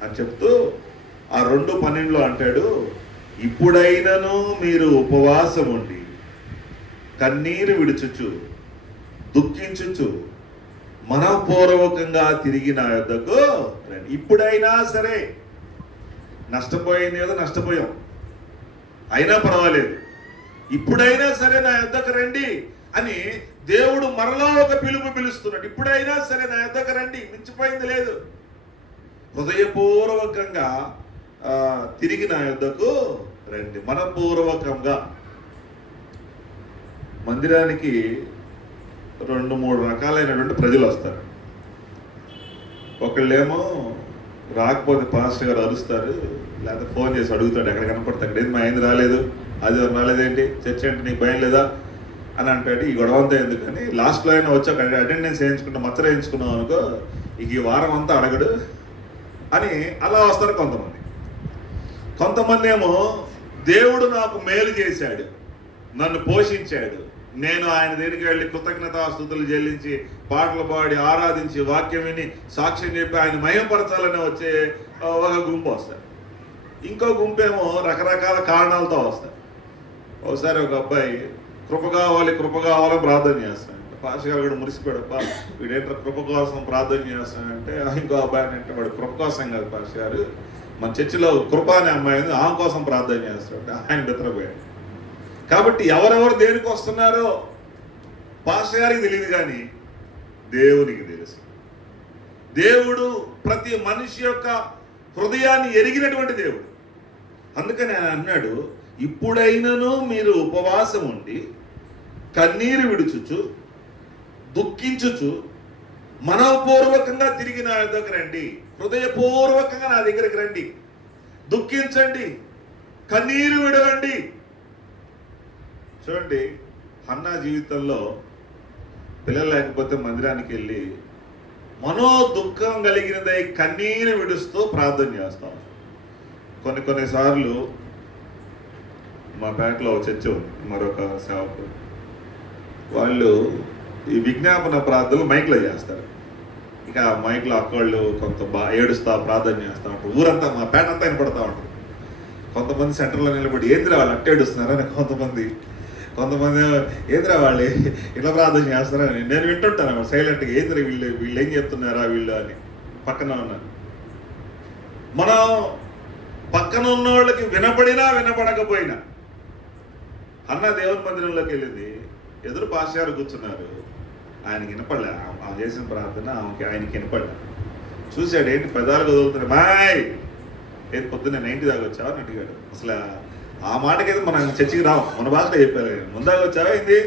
అని చెప్తూ ఆ 2:12 అంటాడు, ఇప్పుడైనను మీరు ఉపవాసం ఉండి కన్నీరు విడుచుచు దుఃఖించుచు మనపూర్వకంగా తిరిగి నా యొద్దకు రండి. ఇప్పుడైనా సరే, నష్టపోయింది ఏదో నష్టపోయాం, అయినా పర్వాలేదు, ఇప్పుడైనా సరే నా యొద్దకు రండి అని దేవుడు మరలా ఒక పిలుస్తున్నాడు. ఇప్పుడైనా సరే నా యొద్దకు రండి, మించిపోయింది లేదు. హృదయపూర్వకంగా తిరిగి నా యొద్దకు రండి. మనపూర్వకంగా. మందిరానికి 2-3 రకాలైనటువంటి ప్రజలు వస్తారు. ఒకళ్ళేమో రాకపోతే పాస్టర్ గారు అరుస్తారు, లేకపోతే ఫోన్ చేసి అడుగుతాడు, ఎక్కడ కనపడితే అక్కడ ఏది మా ఆయన రాలేదు, అది రాలేదేంటి, చర్చ అంటే నీకు భయం లేదా అని అంటాడు. ఈ గొడవ అంతా ఎందుకని లాస్ట్లో అయినా వచ్చి అక్కడ అటెండెన్స్ వేయించుకుంటా, మచ్చర వేయించుకున్నాం అనుకో, ఇక ఈ వారం అంతా అడగడు అని అలా వస్తారు కొంతమంది. కొంతమంది ఏమో దేవుడు నాకు మేలు చేశాడు, నన్ను పోషించాడు, నేను ఆయన దగ్గరికి వెళ్ళి కృతజ్ఞతాస్తుతులు చెల్లించి పాటలు పాడి ఆరాధించి వాక్యం విని సాక్ష్యం చెప్పి ఆయన మహిమపరచాలని వచ్చే ఒక గుంపు వస్తారు. ఇంకో గుంపేమో రకరకాల కారణాలతో వస్తారు. ఒకసారి ఒక అబ్బాయి కృప కావాలని ప్రార్థన చేస్తాడు. పాస్టర్ గారు కూడా మురిసిపోయాడప్ప, వీడేంటో కృప కోసం ప్రార్థన చేస్తాడంటే, ఇంకో అబ్బాయి అంటే వాడు కృప కోసం కాదు పాస్టర్ గారు, మన చర్చిలో కృప అనే అమ్మాయి ఉంది, ఆమె కోసం ప్రార్థన చేస్తాడు. ఆయన బెత్తరపోయాడు. కాబట్టి ఎవరెవరు దేనికి వస్తున్నారో పాస్టర్ గారికి తెలియదు, కానీ దేవునికి తెలుసు. దేవుడు ప్రతి మనిషి యొక్క హృదయాన్ని ఎరిగినటువంటి దేవుడు. అందుకని ఆయన అన్నాడు, ఇప్పుడైనను మీరు ఉపవాసం ఉండి కన్నీరు విడుచుచు దుఃఖించుచు మనపూర్వకంగా తిరిగి నా దగ్గర రండి. హృదయపూర్వకంగా నా దగ్గరికి రండి, దుఃఖించండి, కన్నీరు విడవండి. చూడండి, హన్నా జీవితంలో పిల్లలు లేకపోతే మందిరానికి వెళ్ళి మనో దుఃఖం కలిగినదై కన్నీరు విడుస్తూ ప్రార్థన చేస్తాం. కొన్నిసార్లు మా పేటలో చర్చ ఉంది, మరొక సేవకు, వాళ్ళు ఈ విజ్ఞాపన ప్రార్థనలు మైక్లో చేస్తారు. ఇక మైక్లో అక్కళ్ళు కొంత ఏడుస్తా ప్రార్థన చేస్తూ ఉంటారు. ఊరంతా, మా పేట అంతా వినపడతా ఉంటుంది. కొంతమంది సెంటర్లో నిలబడి ఏందిరా వాళ్ళు అట్ట ఏడుస్తున్నారని, కొంతమంది ఏంద్రా వాళ్ళు ఇట్లా ప్రార్థన చేస్తారని నేను వింటుంటాను సైలెంట్గా. ఏంద్రా వీళ్ళు ఏం చెప్తున్నారా వీళ్ళు అని పక్కన ఉన్నాను. మనం పక్కన ఉన్న వాళ్ళకి వినపడినా వినపడకపోయినా, అన్న దేవుని మందిరంలోకి వెళ్ళింది, ఎదురు పాస్టర్ గారు కూర్చున్నారు, ఆయనకి వినపడలే, ఆమె చేసిన ప్రార్థన ఆయనకి వినపడలే. చూశాడు, ఏంటి పెదాలు వదులుతున్నాడు, మాయ్ ఏది పొద్దున్న 90 దాకా వచ్చావా అని అడిగాడు. అసలు ఆ మాటకైతే మనం చర్చికి రావు, మన భాషలో చెప్పారు, ముందాగా వచ్చావా ఏంది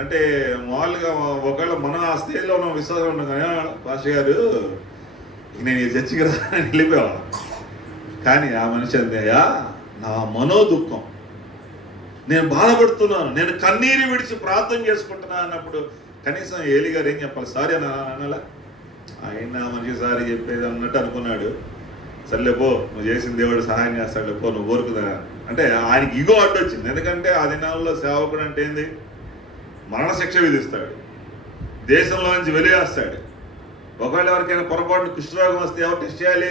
అంటే, మామూలుగా ఒకవేళ మనం ఆ స్టేజ్లో ఉన్న విశ్వాసం ఉన్నాం, కానీ పాస్టర్ గారు నేను ఈ చర్చికి రాని వెళ్ళిపోయావా. కానీ ఆ మనిషి అందేయా, నా మనోదుఖం, నేను బాధపడుతున్నాను, నేను కన్నీరు విడిచి ప్రార్థన చేసుకుంటున్నా అన్నప్పుడు కనీసం ఏలి గారు ఏం చెప్పాలి, సారీ అని అనాలా. ఆయన మనిషి సారీ చెప్పేది అన్నట్టు అనుకున్నాడు. సర్లేపో, నువ్వు చేసిన దేవుడు సహాయం చేస్తాడు, లేపో నువ్వు కోరుకుదా అంటే ఆయనకి ఇగో అడ్డొచ్చింది. ఎందుకంటే ఆ దినాల్లో సేవకుడు అంటే ఏంది, మరణశిక్ష విధిస్తాడు, దేశంలో నుంచి వెలివేస్తాడు. ఒకవేళ ఎవరికైనా పొరపాటు కుష్ఠరోగం వస్తే ఎవరు టెస్ట్ చేయాలి,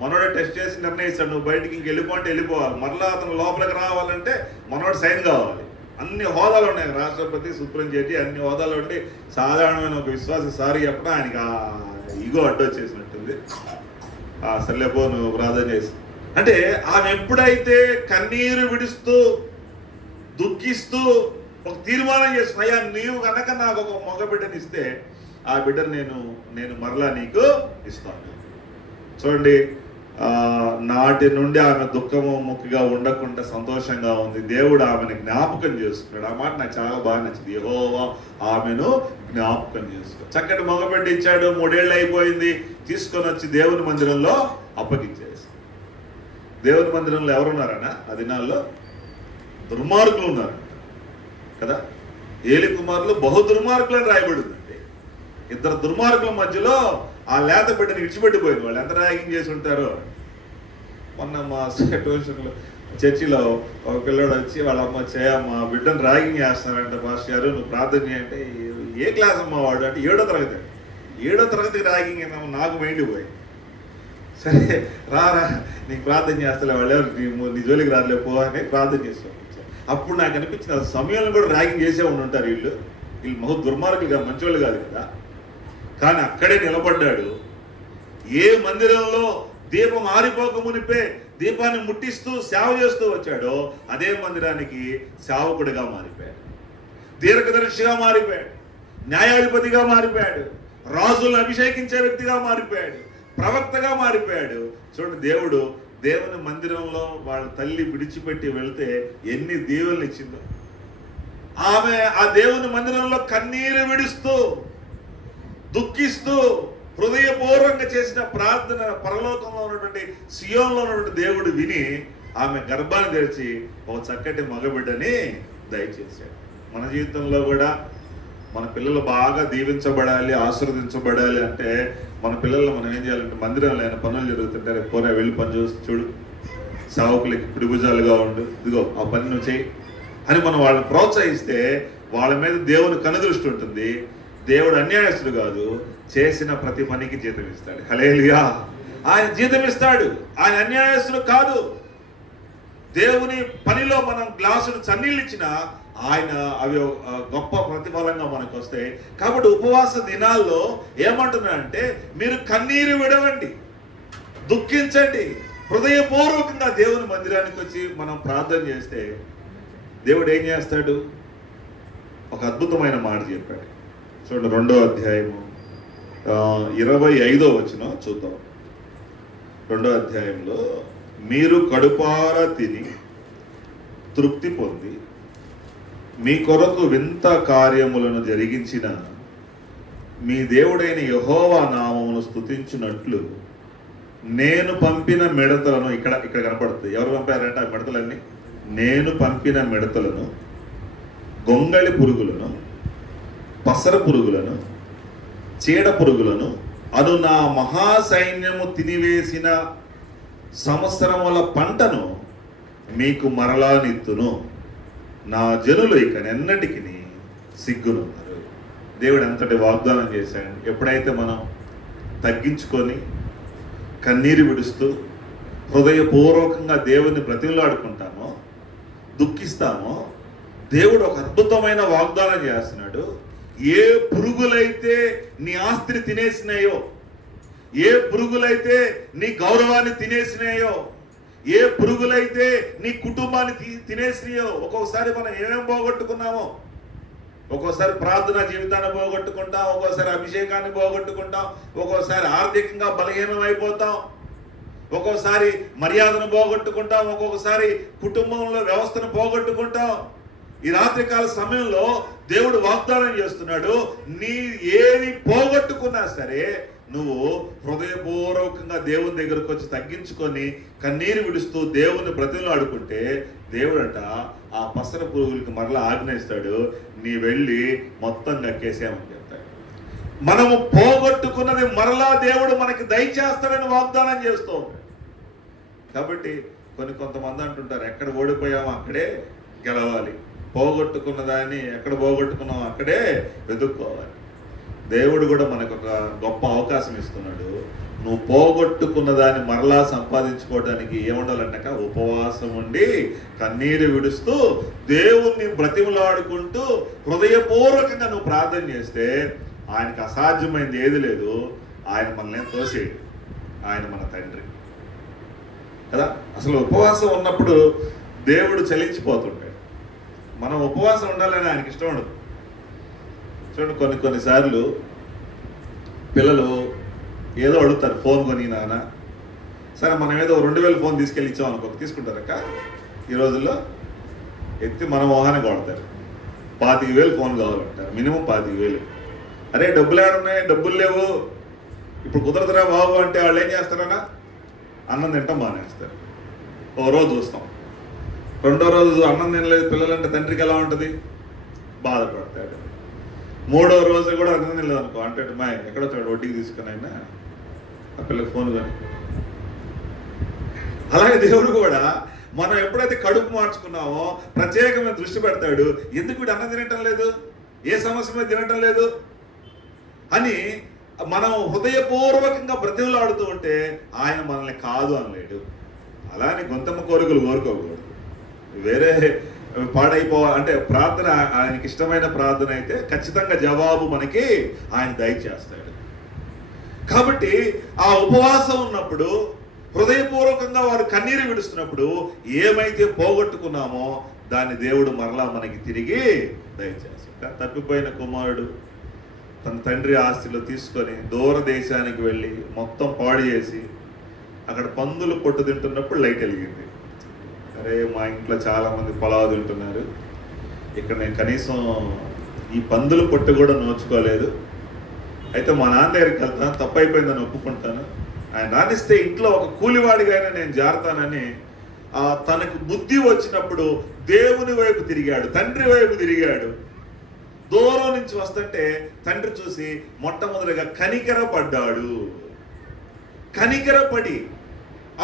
మనోడే టెస్ట్ చేసి నిర్ణయిస్తాడు, నువ్వు బయటికి ఇంక వెళ్ళిపోంటే వెళ్ళిపోవాలి. మరలా అతను లోపలికి రావాలంటే మనోడు సైన్ కావాలి. అన్ని హోదాలు ఉన్నాయి, రాష్ట్రపతి, సుప్రీం జడ్జి, అన్ని హోదాలు ఉండి సాధారణమైన ఒక విశ్వాస సారీ చెప్పడం ఆయనకి ఆ ఈగో అడ్డొచ్చేసినట్టుంది. సర్లేపో నువ్వు ప్రార్థన చేసి అంటే ఆమె ఎప్పుడైతే కన్నీరు విడుస్తూ దుఃఖిస్తూ ఒక తీర్మానం చేసిన, అయ్యా నీవు కనుక నాకు ఒక మగ బిడ్డని ఇస్తే ఆ బిడ్డను నేను మరలా నీకు ఇస్తాను. చూడండి, నాటి నుండి ఆమె దుఃఖము ముఖిగా ఉండకుండా సంతోషంగా ఉంది. దేవుడు ఆమెను జ్ఞాపకం చేసుకున్నాడు. ఆ మాట నాకు చాలా బాగా నచ్చింది. యెహోవా ఆమెను జ్ఞాపకం చేసుకున్నాడు. చక్కటి మగబిడ్డ ఇచ్చాడు, 3 ఏళ్ళు అయిపోయింది, తీసుకొని వచ్చి దేవుని మందిరంలో అప్పగించేసి. దేవుని మందిరంలో ఎవరున్నారన్నా ఆ దినాల్లో? దుర్మార్గులు ఉన్నారు కదా. ఏలి కుమారులు బహు దుర్మార్గులు అని రాయబడిందండి. 2 దుర్మార్గుల మధ్యలో ఆ లేత బిడ్డని విడిచిపెట్టిపోయింది. వాళ్ళు ఎంత ర్యాగింగ్ చేసి ఉంటారో. మొన్న మా ట్యూషన్లో చర్చిలో ఒక పిల్లడు వచ్చి వాళ్ళ అమ్మ మా బిడ్డను ర్యాగింగ్ చేస్తున్నారంట పాస్టర్ గారు, నువ్వు ప్రార్థన చేయంటే, ఏ క్లాస్ అమ్మ వాడు అంటే 7వ తరగతి. 7వ తరగతి ర్యాగింగ్ ఏందమ్మా, నాకు మైండ్ పోయి. సరే రారా నీకు ప్రార్థన చేస్తలే, వాళ్ళు ఎవరు నీ జోలికి రాదులే పో అని ప్రార్థన చేస్తాం. అప్పుడు నాకు అనిపించింది ఆ సమయంలో కూడా ర్యాగింగ్ చేసే ఉంటారు వీళ్ళు బహు దుర్మార్గులుగా, మంచోళ్ళు కాదు కదా. కానీ అక్కడే నిలబడ్డాడు. ఏ మందిరంలో దీపం ఆరిపోక మునిపే దీపాన్ని ముట్టిస్తూ సేవ చేస్తూ వచ్చాడో అదే మందిరానికి సేవకుడిగా మారిపోయాడు, దీర్ఘదర్శిగా మారిపోయాడు, న్యాయాధిపతిగా మారిపోయాడు, రాజులను అభిషేకించే వ్యక్తిగా మారిపోయాడు, ప్రవక్తగా మారిపోయాడు. చూడండి, దేవుని మందిరంలో వాళ్ళ తల్లి విడిచిపెట్టి వెళితే ఎన్ని దీవెనలు ఇచ్చిందో. ఆమె ఆ దేవుని మందిరంలో కన్నీరు విడుస్తూ దుఃఖిస్తూ హృదయపూర్వకంగా చేసిన ప్రార్థన పరలోకంలో ఉన్నటువంటి సియోన్లో ఉన్నటువంటి దేవుడు విని ఆమె గర్భాన్ని తెరిచి ఒక చక్కటి మగబిడ్డని దయచేశాడు. మన జీవితంలో కూడా మన పిల్లలు బాగా దీవించబడాలి, ఆశీర్వదించబడాలి అంటే మన పిల్లలు మనం ఏం చేయాలంటే, మందిరంలో అయిన పనులు జరుగుతుంటే పోరా వెళ్ళి పని చూడు, సేవకులకి కుడిభుజాలుగా ఉండు, ఇదిగో ఆ పని నువ్వు చేయి అని మనం వాళ్ళని ప్రోత్సహిస్తే వాళ్ళ మీద దేవుని కనుదృష్టి ఉంటుంది. దేవుడు అన్యాయస్తుడు కాదు, చేసిన ప్రతి పనికి జీతం ఇస్తాడు. హల్లెలూయా. ఆయన జీతం ఇస్తాడు, ఆయన అన్యాయస్తుడు కాదు. దేవుని పనిలో మనం గ్లాసులు చన్నీళ్ళు ఇచ్చినా ఆయన అవి గొప్ప ప్రతిఫలంగా మనకు వస్తాయి. కాబట్టి ఉపవాస దినాల్లో ఏమంటున్నాడంటే, మీరు కన్నీరు విడవండి, దుఃఖించండి, హృదయపూర్వకంగా దేవుని మందిరానికి వచ్చి మనం ప్రార్థన చేస్తే దేవుడు ఏం చేస్తాడు? ఒక అద్భుతమైన మాట చెప్పాడు. చూడండి, 2వ అధ్యాయము 25వ వచనం చూద్దాం. 2వ అధ్యాయంలో, మీరు కడుపారా తిని తృప్తి పొంది మీ కొరకు వింత కార్యములను జరిగించిన మీ దేవుడైన యెహోవా నామమును స్తుతించినట్లు నేను పంపిన మిడతలను, ఇక్కడ కనపడుతుంది. ఎవరు పంపారంటే ఆ మిడతలన్నీ? నేను పంపిన మిడతలను, గొంగళి పురుగులను, పసర పురుగులను, చీడ పురుగులను అను నా మహాసైన్యము తినివేసిన సంవత్సరముల పంటను మీకు మరలా నిత్తును. నా జనులు ఇక ఎన్నటికి సిగ్గునున్నారు. దేవుడు ఎంతటి వాగ్దానం చేశాడు. ఎప్పుడైతే మనం తగ్గించుకొని కన్నీరు విడుస్తూ హృదయపూర్వకంగా దేవుని బ్రతిమలాడుకుంటామో, దుఃఖిస్తామో, దేవుడు ఒక అద్భుతమైన వాగ్దానం చేస్తున్నాడు. ఏ పురుగులైతే నీ ఆస్తిని తినేసినాయో, ఏ పురుగులైతే నీ గౌరవాన్ని తినేసినాయో, ఏ పురుగులైతే నీ కుటుంబాన్ని తినేసినాయో. ఒక్కొక్కసారి మనం ఏమేం పోగొట్టుకున్నామో, ఒక్కోసారి ప్రార్థనా జీవితాన్ని పోగొట్టుకుంటాం, ఒక్కోసారి అభిషేకాన్ని పోగొట్టుకుంటాం, ఒక్కోసారి ఆర్థికంగా బలహీనం అయిపోతాం, ఒక్కోసారి మర్యాదను పోగొట్టుకుంటాం, ఒక్కొక్కసారి కుటుంబంలో వ్యవస్థను పోగొట్టుకుంటాం. ఈ రాత్రికాల సమయంలో దేవుడు వాగ్దానం చేస్తున్నాడు, నీ ఏది పోగొట్టుకున్నా సరే నువ్వు హృదయపూర్వకంగా దేవుని దగ్గరకు వచ్చి తగ్గించుకొని కన్నీరు విడుస్తూ దేవుని బ్రతిమలాడుకుంటే దేవుడట ఆ పసర పురుగులకి మరలా ఆజ్ఞయిస్తాడు, నీ వెళ్ళి మొత్తం కక్కేసామని చెప్తాడు. మనము పోగొట్టుకున్నది మరలా దేవుడు మనకి దయచేస్తాడని వాగ్దానం చేస్తూ ఉంటాడు. కాబట్టి కొంతమంది అంటుంటారు, ఎక్కడ ఓడిపోయామో అక్కడే గెలవాలి, పోగొట్టుకున్న దాన్ని ఎక్కడ పోగొట్టుకున్నామో అక్కడే వెతుక్కోవాలి. దేవుడు కూడా మనకు ఒక గొప్ప అవకాశం ఇస్తున్నాడు. నువ్వు పోగొట్టుకున్న దాన్ని మరలా సంపాదించుకోవడానికి ఏముండాలంట? ఉపవాసం ఉండి కన్నీరు విడుస్తూ దేవుణ్ణి బ్రతిమలాడుకుంటూ హృదయపూర్వకంగా నువ్వు ప్రార్థన చేస్తే ఆయనకు అసాధ్యమైంది ఏది లేదు. ఆయన మనల్ని తోసేయడు. ఆయన మన తండ్రి కదా. అసలు ఉపవాసం ఉన్నప్పుడు దేవుడు చలించిపోతుంటాడు. మనం ఉపవాసం ఉండాలని ఆయనకి ఇష్టం ఉండదు. చూడండి, కొన్నిసార్లు పిల్లలు ఏదో అడుగుతారు, ఫోన్ కొని నాన్న. సరే, మనం ఏదో 2000 ఫోన్ తీసుకెళ్ళి ఇచ్చాం అనుకో, తీసుకుంటారక్క. ఈ రోజుల్లో ఎత్తి మన మొహాన్ని కొడతారు. 25,000 ఫోన్ కావాలంటారు, మినిమం 25,000. అరే డబ్బులు ఏడున్నాయి, డబ్బులు లేవు, ఇప్పుడు కుదరదురా బాబు అంటే వాళ్ళు ఏం చేస్తారన్నా? అన్నం తింటాం మానేస్తారు. ఓ రోజు చూస్తాం, రెండో రోజు అన్నం తినలేదు పిల్లలంటే తండ్రికి ఎలా ఉంటుంది? బాధపడతాడు. మూడో రోజు కూడా అన్నం తినలేదు అనుకో, అంటే మా ఎక్కడో చోట వడ్డీకి తీసుకుని అయినా ఆ పిల్లకి ఫోన్ కానీ. అలాగే దేవుడు కూడా మనం ఎప్పుడైతే కడుపు మార్చుకున్నామో ప్రత్యేకమైన దృష్టి పెడతాడు. ఎందుకు వీడు అన్నం తినటం లేదు, ఏ సమస్య మీద తినటం లేదు అని మనం హృదయపూర్వకంగా బ్రతిమలాడుతూ ఉంటే ఆయన మనల్ని కాదు అనలేడు. అలానే గొంతమ్మ కోరికలు కోరుకోకూడదు. వేరే అంటే ప్రార్థన ఆయనకి ఇష్టమైన ప్రార్థన అయితే ఖచ్చితంగా జవాబు మనకి ఆయన దయచేస్తాడు. కాబట్టి ఆ ఉపవాసం ఉన్నప్పుడు హృదయపూర్వకంగా వారు కన్నీరు విడుస్తున్నప్పుడు ఏమైతే పోగొట్టుకున్నామో దాన్ని దేవుడు మరలా మనకి తిరిగి దయచేస్తాడు. తప్పిపోయిన కుమారుడు తన తండ్రి ఆస్తిలో తీసుకొని దూర దేశానికి వెళ్ళి మొత్తం పాడు చేసి అక్కడ పందులు పొట్టు తింటున్నప్పుడు లైట్ వెలిగింది. అరే మా ఇంట్లో చాలామంది పొలావు తింటున్నారు, ఇక్కడ నేను కనీసం ఈ పందుల పొట్టు కూడా నోచుకోలేదు. అయితే మా నాన్న దగ్గరికి వెళ్తాను, తప్పు అయిపోయిందని ఒప్పుకుంటాను, ఆయన రాణిస్తే ఇంట్లో ఒక కూలివాడిగా నేను జారుతానని తనకు బుద్ధి వచ్చినప్పుడు దేవుని వైపు తిరిగాడు, తండ్రి వైపు తిరిగాడు. దూరం నుంచి వస్తుంటే తండ్రి చూసి మొట్టమొదటిగా కనికరపడ్డాడు. కనికరపడి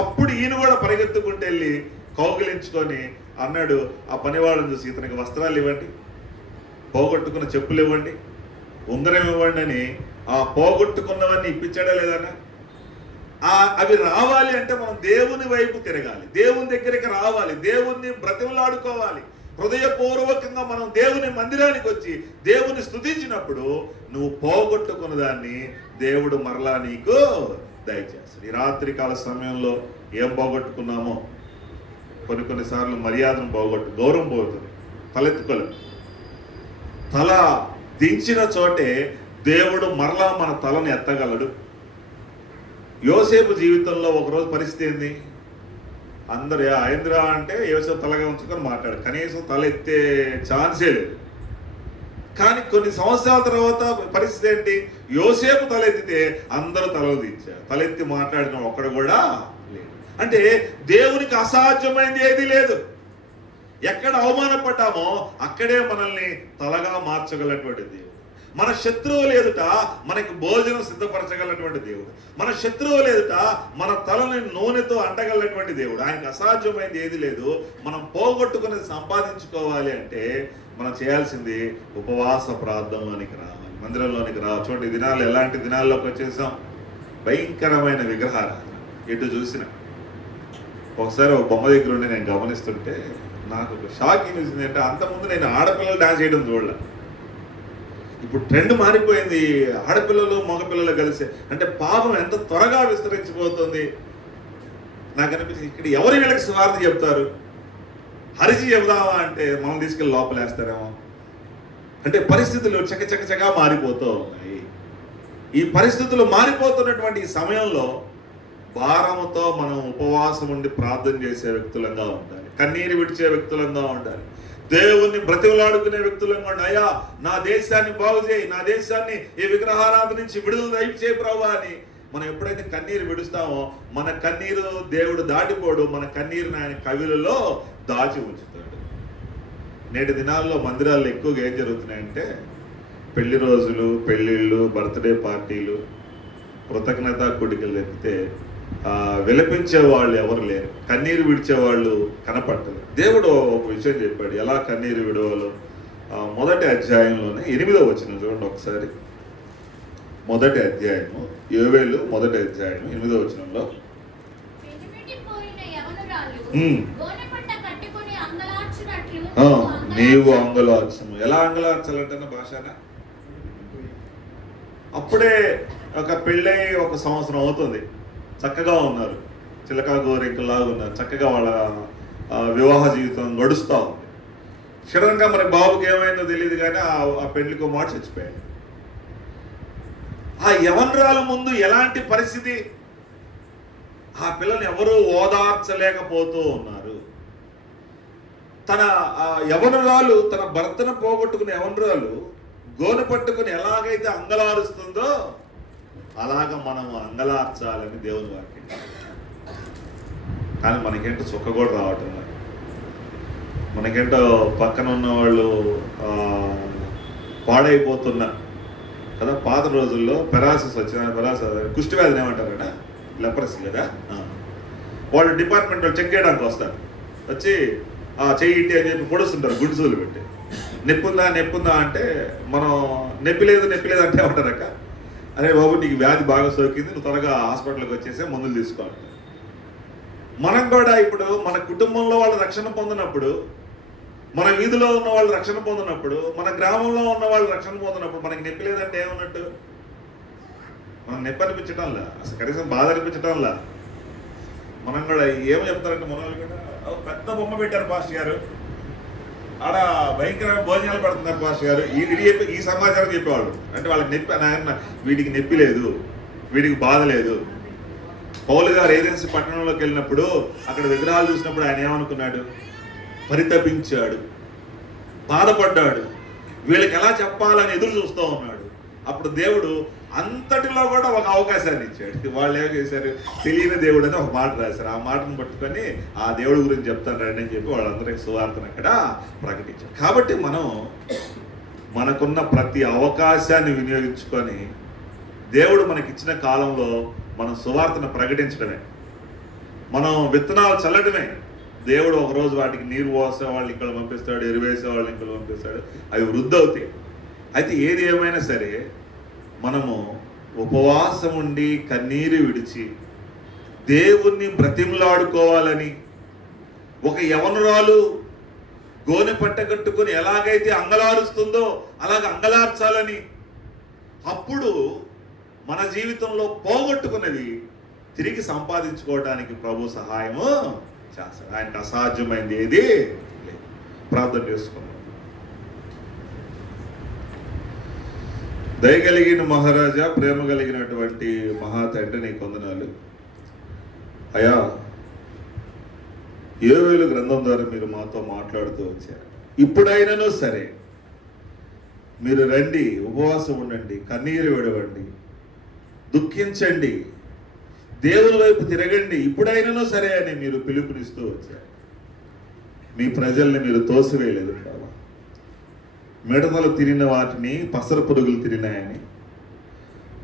అప్పుడు ఈయన కూడా పరిగెత్తుకుంటూ వెళ్ళి కౌగిలించుకొని అన్నాడు ఆ పనివాళ్ళని చూసి, ఇతనికి వస్త్రాలు ఇవ్వండి, పోగొట్టుకున్న చెప్పులు ఇవ్వండి, ఉంగరం ఇవ్వండి అని ఆ పోగొట్టుకున్నవన్నీ ఇప్పించాడా లేదన్నా? అవి రావాలి అంటే మనం దేవుని వైపు తిరగాలి, దేవుని దగ్గరికి రావాలి, దేవుణ్ణి బ్రతిమలాడుకోవాలి. హృదయపూర్వకంగా మనం దేవుని మందిరానికి వచ్చి దేవుని స్తుతించినప్పుడు నువ్వు పోగొట్టుకున్న దాన్ని దేవుడు మరలా నీకు దయచేస్తాడు. ఈ రాత్రికాల సమయంలో ఏం పోగొట్టుకున్నామో, కొన్నిసార్లు మర్యాదను గౌరవం పోతుంది, తలెత్తుకోలేదు. తల దించిన చోటే దేవుడు మరలా మన తలను ఎత్తగలడు. యోసేపు జీవితంలో ఒకరోజు పరిస్థితి ఏంది? అందరూ ఐంద్రా అంటే యోసేపు తలగా ఉంచుకొని మాట్లాడు, కనీసం తల ఎత్తే ఛాన్సే లేదు. కానీ కొన్ని సంవత్సరాల తర్వాత పరిస్థితి ఏంటి? యోసేపు తలెత్తితే అందరూ తలలు దించారు, తలెత్తి మాట్లాడిన ఒక్కడు కూడా లేదు. అంటే దేవునికి అసాధ్యమైంది ఏది లేదు. ఎక్కడ అవమానపడ్డామో అక్కడే మనల్ని తలగా మార్చగలటువంటి దేవుడు. మన శత్రువులు ఎదుట మనకి భోజనం సిద్ధపరచగలటువంటి దేవుడు, మన శత్రువులు ఎదుట మన తలని నూనెతో అంటగలటువంటి దేవుడు. ఆయనకు అసాధ్యమైంది ఏది లేదు. మనం పోగొట్టుకుని సంపాదించుకోవాలి అంటే మనం చేయాల్సింది ఉపవాస ప్రార్థనలోనికి రావాలి, మందిరంలోనికి రావాలి. చూడండి, దినాలు ఎలాంటి దినాల్లోకి వచ్చేసాం? భయంకరమైన విగ్రహారాధన. ఎటు చూసిన ఒకసారి ఒక బొమ్మ దగ్గర ఉండి నేను గమనిస్తుంటే నాకు ఒక షాకింగ్ ఇచ్చింది. అంటే అంతకుముందు నేను ఆడపిల్లలు డాన్స్ చేయడం చూడలే, ఇప్పుడు ట్రెండ్ మారిపోయింది. ఆడపిల్లలు మగపిల్లలు కలిసి అంటే పాపం ఎంత త్వరగా విస్తరించిపోతుంది. నాకు అనిపించింది, ఇక్కడ ఎవరి వీళ్ళకి స్వార్థ చెప్తారు, హరిచి చెబుదామా అంటే మనం తీసుకెళ్ళి లోపలేస్తారేమో. అంటే పరిస్థితులు చకచకచగా మారిపోతూ ఉన్నాయి. ఈ పరిస్థితులు మారిపోతున్నటువంటి ఈ సమయంలో భారముతో మనం ఉపవాసం ఉండి ప్రార్థన చేసే వ్యక్తులంగా ఉండాలి, కన్నీరు విడిచే వ్యక్తులంగా ఉండాలి, దేవుణ్ణి బ్రతిమలాడుకునే వ్యక్తులంగా ఉండాలి. అయ్యా నా దేశాన్ని బాగు చేయి, నా దేశాన్ని ఈ విగ్రహారాధన నుంచి విడుదల దయచేయి ప్రభువా అని మనం ఎప్పుడైతే కన్నీరు విడుస్తామో మన కన్నీరు దేవుడు దాటిపోడు, మన కన్నీరుని ఆయన కవిలలో దాచి ఉంచుతాడు. నేటి దినాల్లో మందిరాల్లో ఎక్కువగా ఏం జరుగుతున్నాయంటే పెళ్లి రోజులు, పెళ్ళిళ్ళు, బర్త్డే పార్టీలు, కృతజ్ఞత కూడికలు ఎత్తితే విలపించే వాళ్ళు ఎవరు లేరు, కన్నీరు విడిచేవాళ్ళు కనపడలేదు. దేవుడు ఒక విషయం చెప్పాడు ఎలా కన్నీరు విడవాలో. మొదటి అధ్యాయంలోనే 8వ వచనం చూడండి ఒకసారి. మొదటి అధ్యాయము, యోవేలు మొదటి అధ్యాయం 8వ వచనంలో నీవు అంగలార్చము. ఎలా అంగలార్చాలంటే భాషన అప్పుడే ఒక పెళ్ళై 1 సంవత్సరం అవుతుంది, చక్కగా ఉన్నారు, చిలకా గోరింకలాగా ఉన్నారు, చక్కగా వాళ్ళ వివాహ జీవితం గడుస్తూ ఉంది. సడన్గా మరి బాబుకి ఏమైందో తెలియదు కానీ ఆ పెళ్లికో మాట చచ్చిపోయాడు. ఆ యవనరాల ముందు ఎలాంటి పరిస్థితి, ఆ పిల్లల్ని ఎవరూ ఓదార్చలేకపోతూ ఉన్నారు. తన యవనరాలు తన భర్తను పోగొట్టుకునే యవనరాలు గోనె పట్టుకుని ఎలాగైతే అంగలారుస్తుందో అలాగ మనం అంగలార్చాలని దేవుని వాక్యం. కానీ మనకేంటో చుక్క కూడా రావటం లేదు. మనకేంటో పక్కన ఉన్న వాళ్ళు పాడైపోతున్నారు కదా. పాత రోజుల్లో పెరాసిస్ వచ్చిన కుష్టి వ్యాధిని ఏమంటారట, లెప్రసీ కదా. వాళ్ళు డిపార్ట్మెంట్ వాళ్ళు చెక్ చేయడానికి వస్తారు, వచ్చి చెయ్యి ఇట్టి అని చెప్పి పొడుస్తుంటారు గుడిసూలు పెట్టి. నెప్పుందా అంటే మనం నొప్పి లేదు అంటే ఏమంటారక్క, అరే బాబు నీకు వ్యాధి బాగా సోకింది, నువ్వు త్వరగా హాస్పిటల్కి వచ్చేసి మందులు తీసుకోవాలి. మనం కూడా ఇప్పుడు మన కుటుంబంలో వాళ్ళు రక్షణ పొందినప్పుడు, మన వీధిలో ఉన్న వాళ్ళు రక్షణ పొందినప్పుడు, మన గ్రామంలో ఉన్న వాళ్ళు రక్షణ పొందినప్పుడు మనకి నొప్పి లేదంటే ఏమన్నట్టు? మనం నొప్పి అనిపించడంలా, అసలు కనీసం బాధ అనిపించడంలా. మనం కూడా ఏమో చెప్తారంటే మన వాళ్ళు కూడా పెద్ద బొమ్మ పెట్టారు పాస్టర్ గారు, ఆడ భయంకరమైన భోజనాలు పెడుతున్నారు పాస్టర్ గారు, ఈ సమాచారం చెప్పేవాళ్ళు. అంటే వాళ్ళకి నొప్పి, నాయన వీడికి నొప్పి లేదు, వీడికి బాధ లేదు. పౌలు గారు ఏజెన్సీ పట్టణంలోకి వెళ్ళినప్పుడు అక్కడ విగ్రహాలు చూసినప్పుడు ఆయన ఏమనుకున్నాడు? పరితపించాడు, బాధపడ్డాడు, వీళ్ళకి ఎలా చెప్పాలని ఎదురు చూస్తూ ఉన్నాడు. అప్పుడు దేవుడు అంతటిలో కూడా ఒక అవకాశాన్ని ఇచ్చాడు. వాళ్ళు ఏం చేశారు, తెలియని దేవుడు అని ఒక మాట రాశారు. ఆ మాటను పట్టుకొని ఆ దేవుడి గురించి చెప్తాను రండి అని చెప్పి వాళ్ళందరికీ సువార్తను అక్కడ ప్రకటించారు. కాబట్టి మనం మనకున్న ప్రతి అవకాశాన్ని వినియోగించుకొని దేవుడు మనకిచ్చిన కాలంలో మనం సువార్తను ప్రకటించడమే, మనం విత్తనాలు చల్లడమే. దేవుడు ఒకరోజు వాటికి నీరు పోసే వాళ్ళు ఇక్కడ పంపిస్తాడు, ఎరువేసే వాళ్ళు ఇక్కడ పంపిస్తాడు, అవి వృద్ధి అవుతాయి. అయితే ఏది ఏమైనా సరే మనము ఉపవాసం ఉండి కన్నీరు విడిచి దేవుణ్ణి బ్రతిమలాడుకోవాలని, ఒక యవనురాలు గోనె పట్ట కట్టుకుని ఎలాగైతే అంగలారుస్తుందో అలాగ అంగలార్చాలని, అప్పుడు మన జీవితంలో పోగొట్టుకున్నవి తిరిగి సంపాదించుకోవడానికి ప్రభు సహాయము చేస్తాడు. ఆయనకు అసాధ్యమైంది ఏది లేదు. ప్రార్థన చేసుకున్నాం. దయగలిగిన మహారాజా, ప్రేమ కలిగినటువంటి మహాతండ్రి, నీ వందనాలు అయా. యోవేలు గ్రంథం ద్వారా మీరు మాతో మాట్లాడుతూ వచ్చారు. ఇప్పుడైనాను సరే మీరు రండి, ఉపవాసం ఉండండి, కన్నీరు విడవండి, దుఃఖించండి, దేవుని వైపు తిరగండి, ఇప్పుడైనాను సరే అని మీరు పిలుపునిస్తూ వచ్చారు. మీ ప్రజల్ని మీరు తోసివేయలేదు ప్రభు. మిడతలు తిరిగిన వాటిని పసర పురుగులు తిరిగినాయని,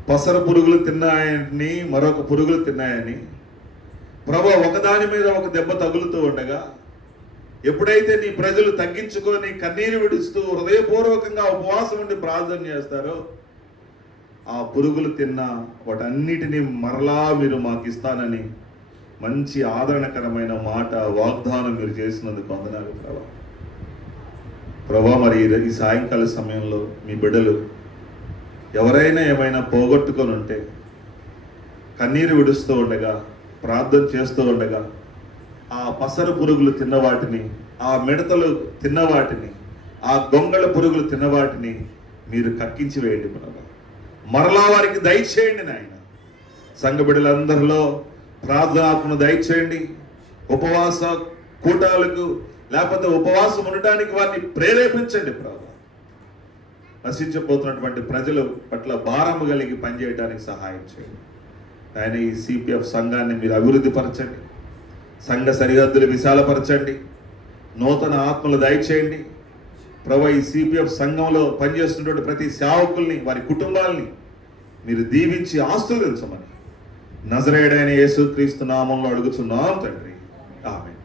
పసర పురుగులు తిన్నాయని మరొక పురుగులు తిన్నాయని ప్రభు ఒకదాని మీద ఒక దెబ్బ తగులుతూ ఉండగా, ఎప్పుడైతే నీ ప్రజలు తగ్గించుకొని కన్నీరు విడుస్తూ హృదయపూర్వకంగా ఉపవాసం ఉండి ప్రార్థన చేస్తారో, ఆ పురుగులు తిన్న వాటన్నిటినీ మరలా మీరు మాకు ఇస్తానని మంచి ఆదరణకరమైన మాట, వాగ్దానం మీరు చేసినందుకు వందనాలు ప్రభా. ప్రభా, మరి ఈ సాయంకాల సమయంలో మీ బిడ్డలు ఎవరైనా ఏమైనా పోగొట్టుకొని ఉంటే, కన్నీరు విడుస్తూ ఉండగా, ప్రార్థన చేస్తూ ఉండగా, ఆ పసర పురుగులు తిన్నవాటిని, ఆ మిడతలు తిన్నవాటిని, ఆ గొంగళ పురుగులు తిన్నవాటిని మీరు కక్కించి వేయండి ప్రభా. మరలా వారికి దయచేయండి నాయన. సంఘ బిడ్డలందరిలో ప్రార్థనాత్మను దయచేయండి. ఉపవాస కూటాలకు లేకపోతే ఉపవాసం ఉండడానికి వారిని ప్రేరేపించండి ప్రభు. నశించబోతున్నటువంటి ప్రజల పట్ల భారము కలిగి పనిచేయడానికి సహాయం చేయండి ఆయన. ఈ సిపిఎఫ్ సంఘాన్ని మీరు అభివృద్ధి పరచండి, సంఘ సరిహద్దులు విశాలపరచండి, నూతన ఆత్మలు దయచేయండి ప్రభు. ఈ సిపిఎఫ్ సంఘంలో పనిచేస్తున్నటువంటి ప్రతి సేవకుల్ని, వారి కుటుంబాలని మీరు దీవించి ఆశీర్వదించమని నజరేయుడైన యేసుక్రీస్తు నామంలో అడుగుచున్నాం తండ్రి, ఆమేన్.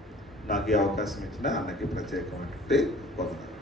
నాకు ఈ అవకాశం ఇచ్చిన అన్నకి ప్రత్యేకమైనటువంటి వందనాలు.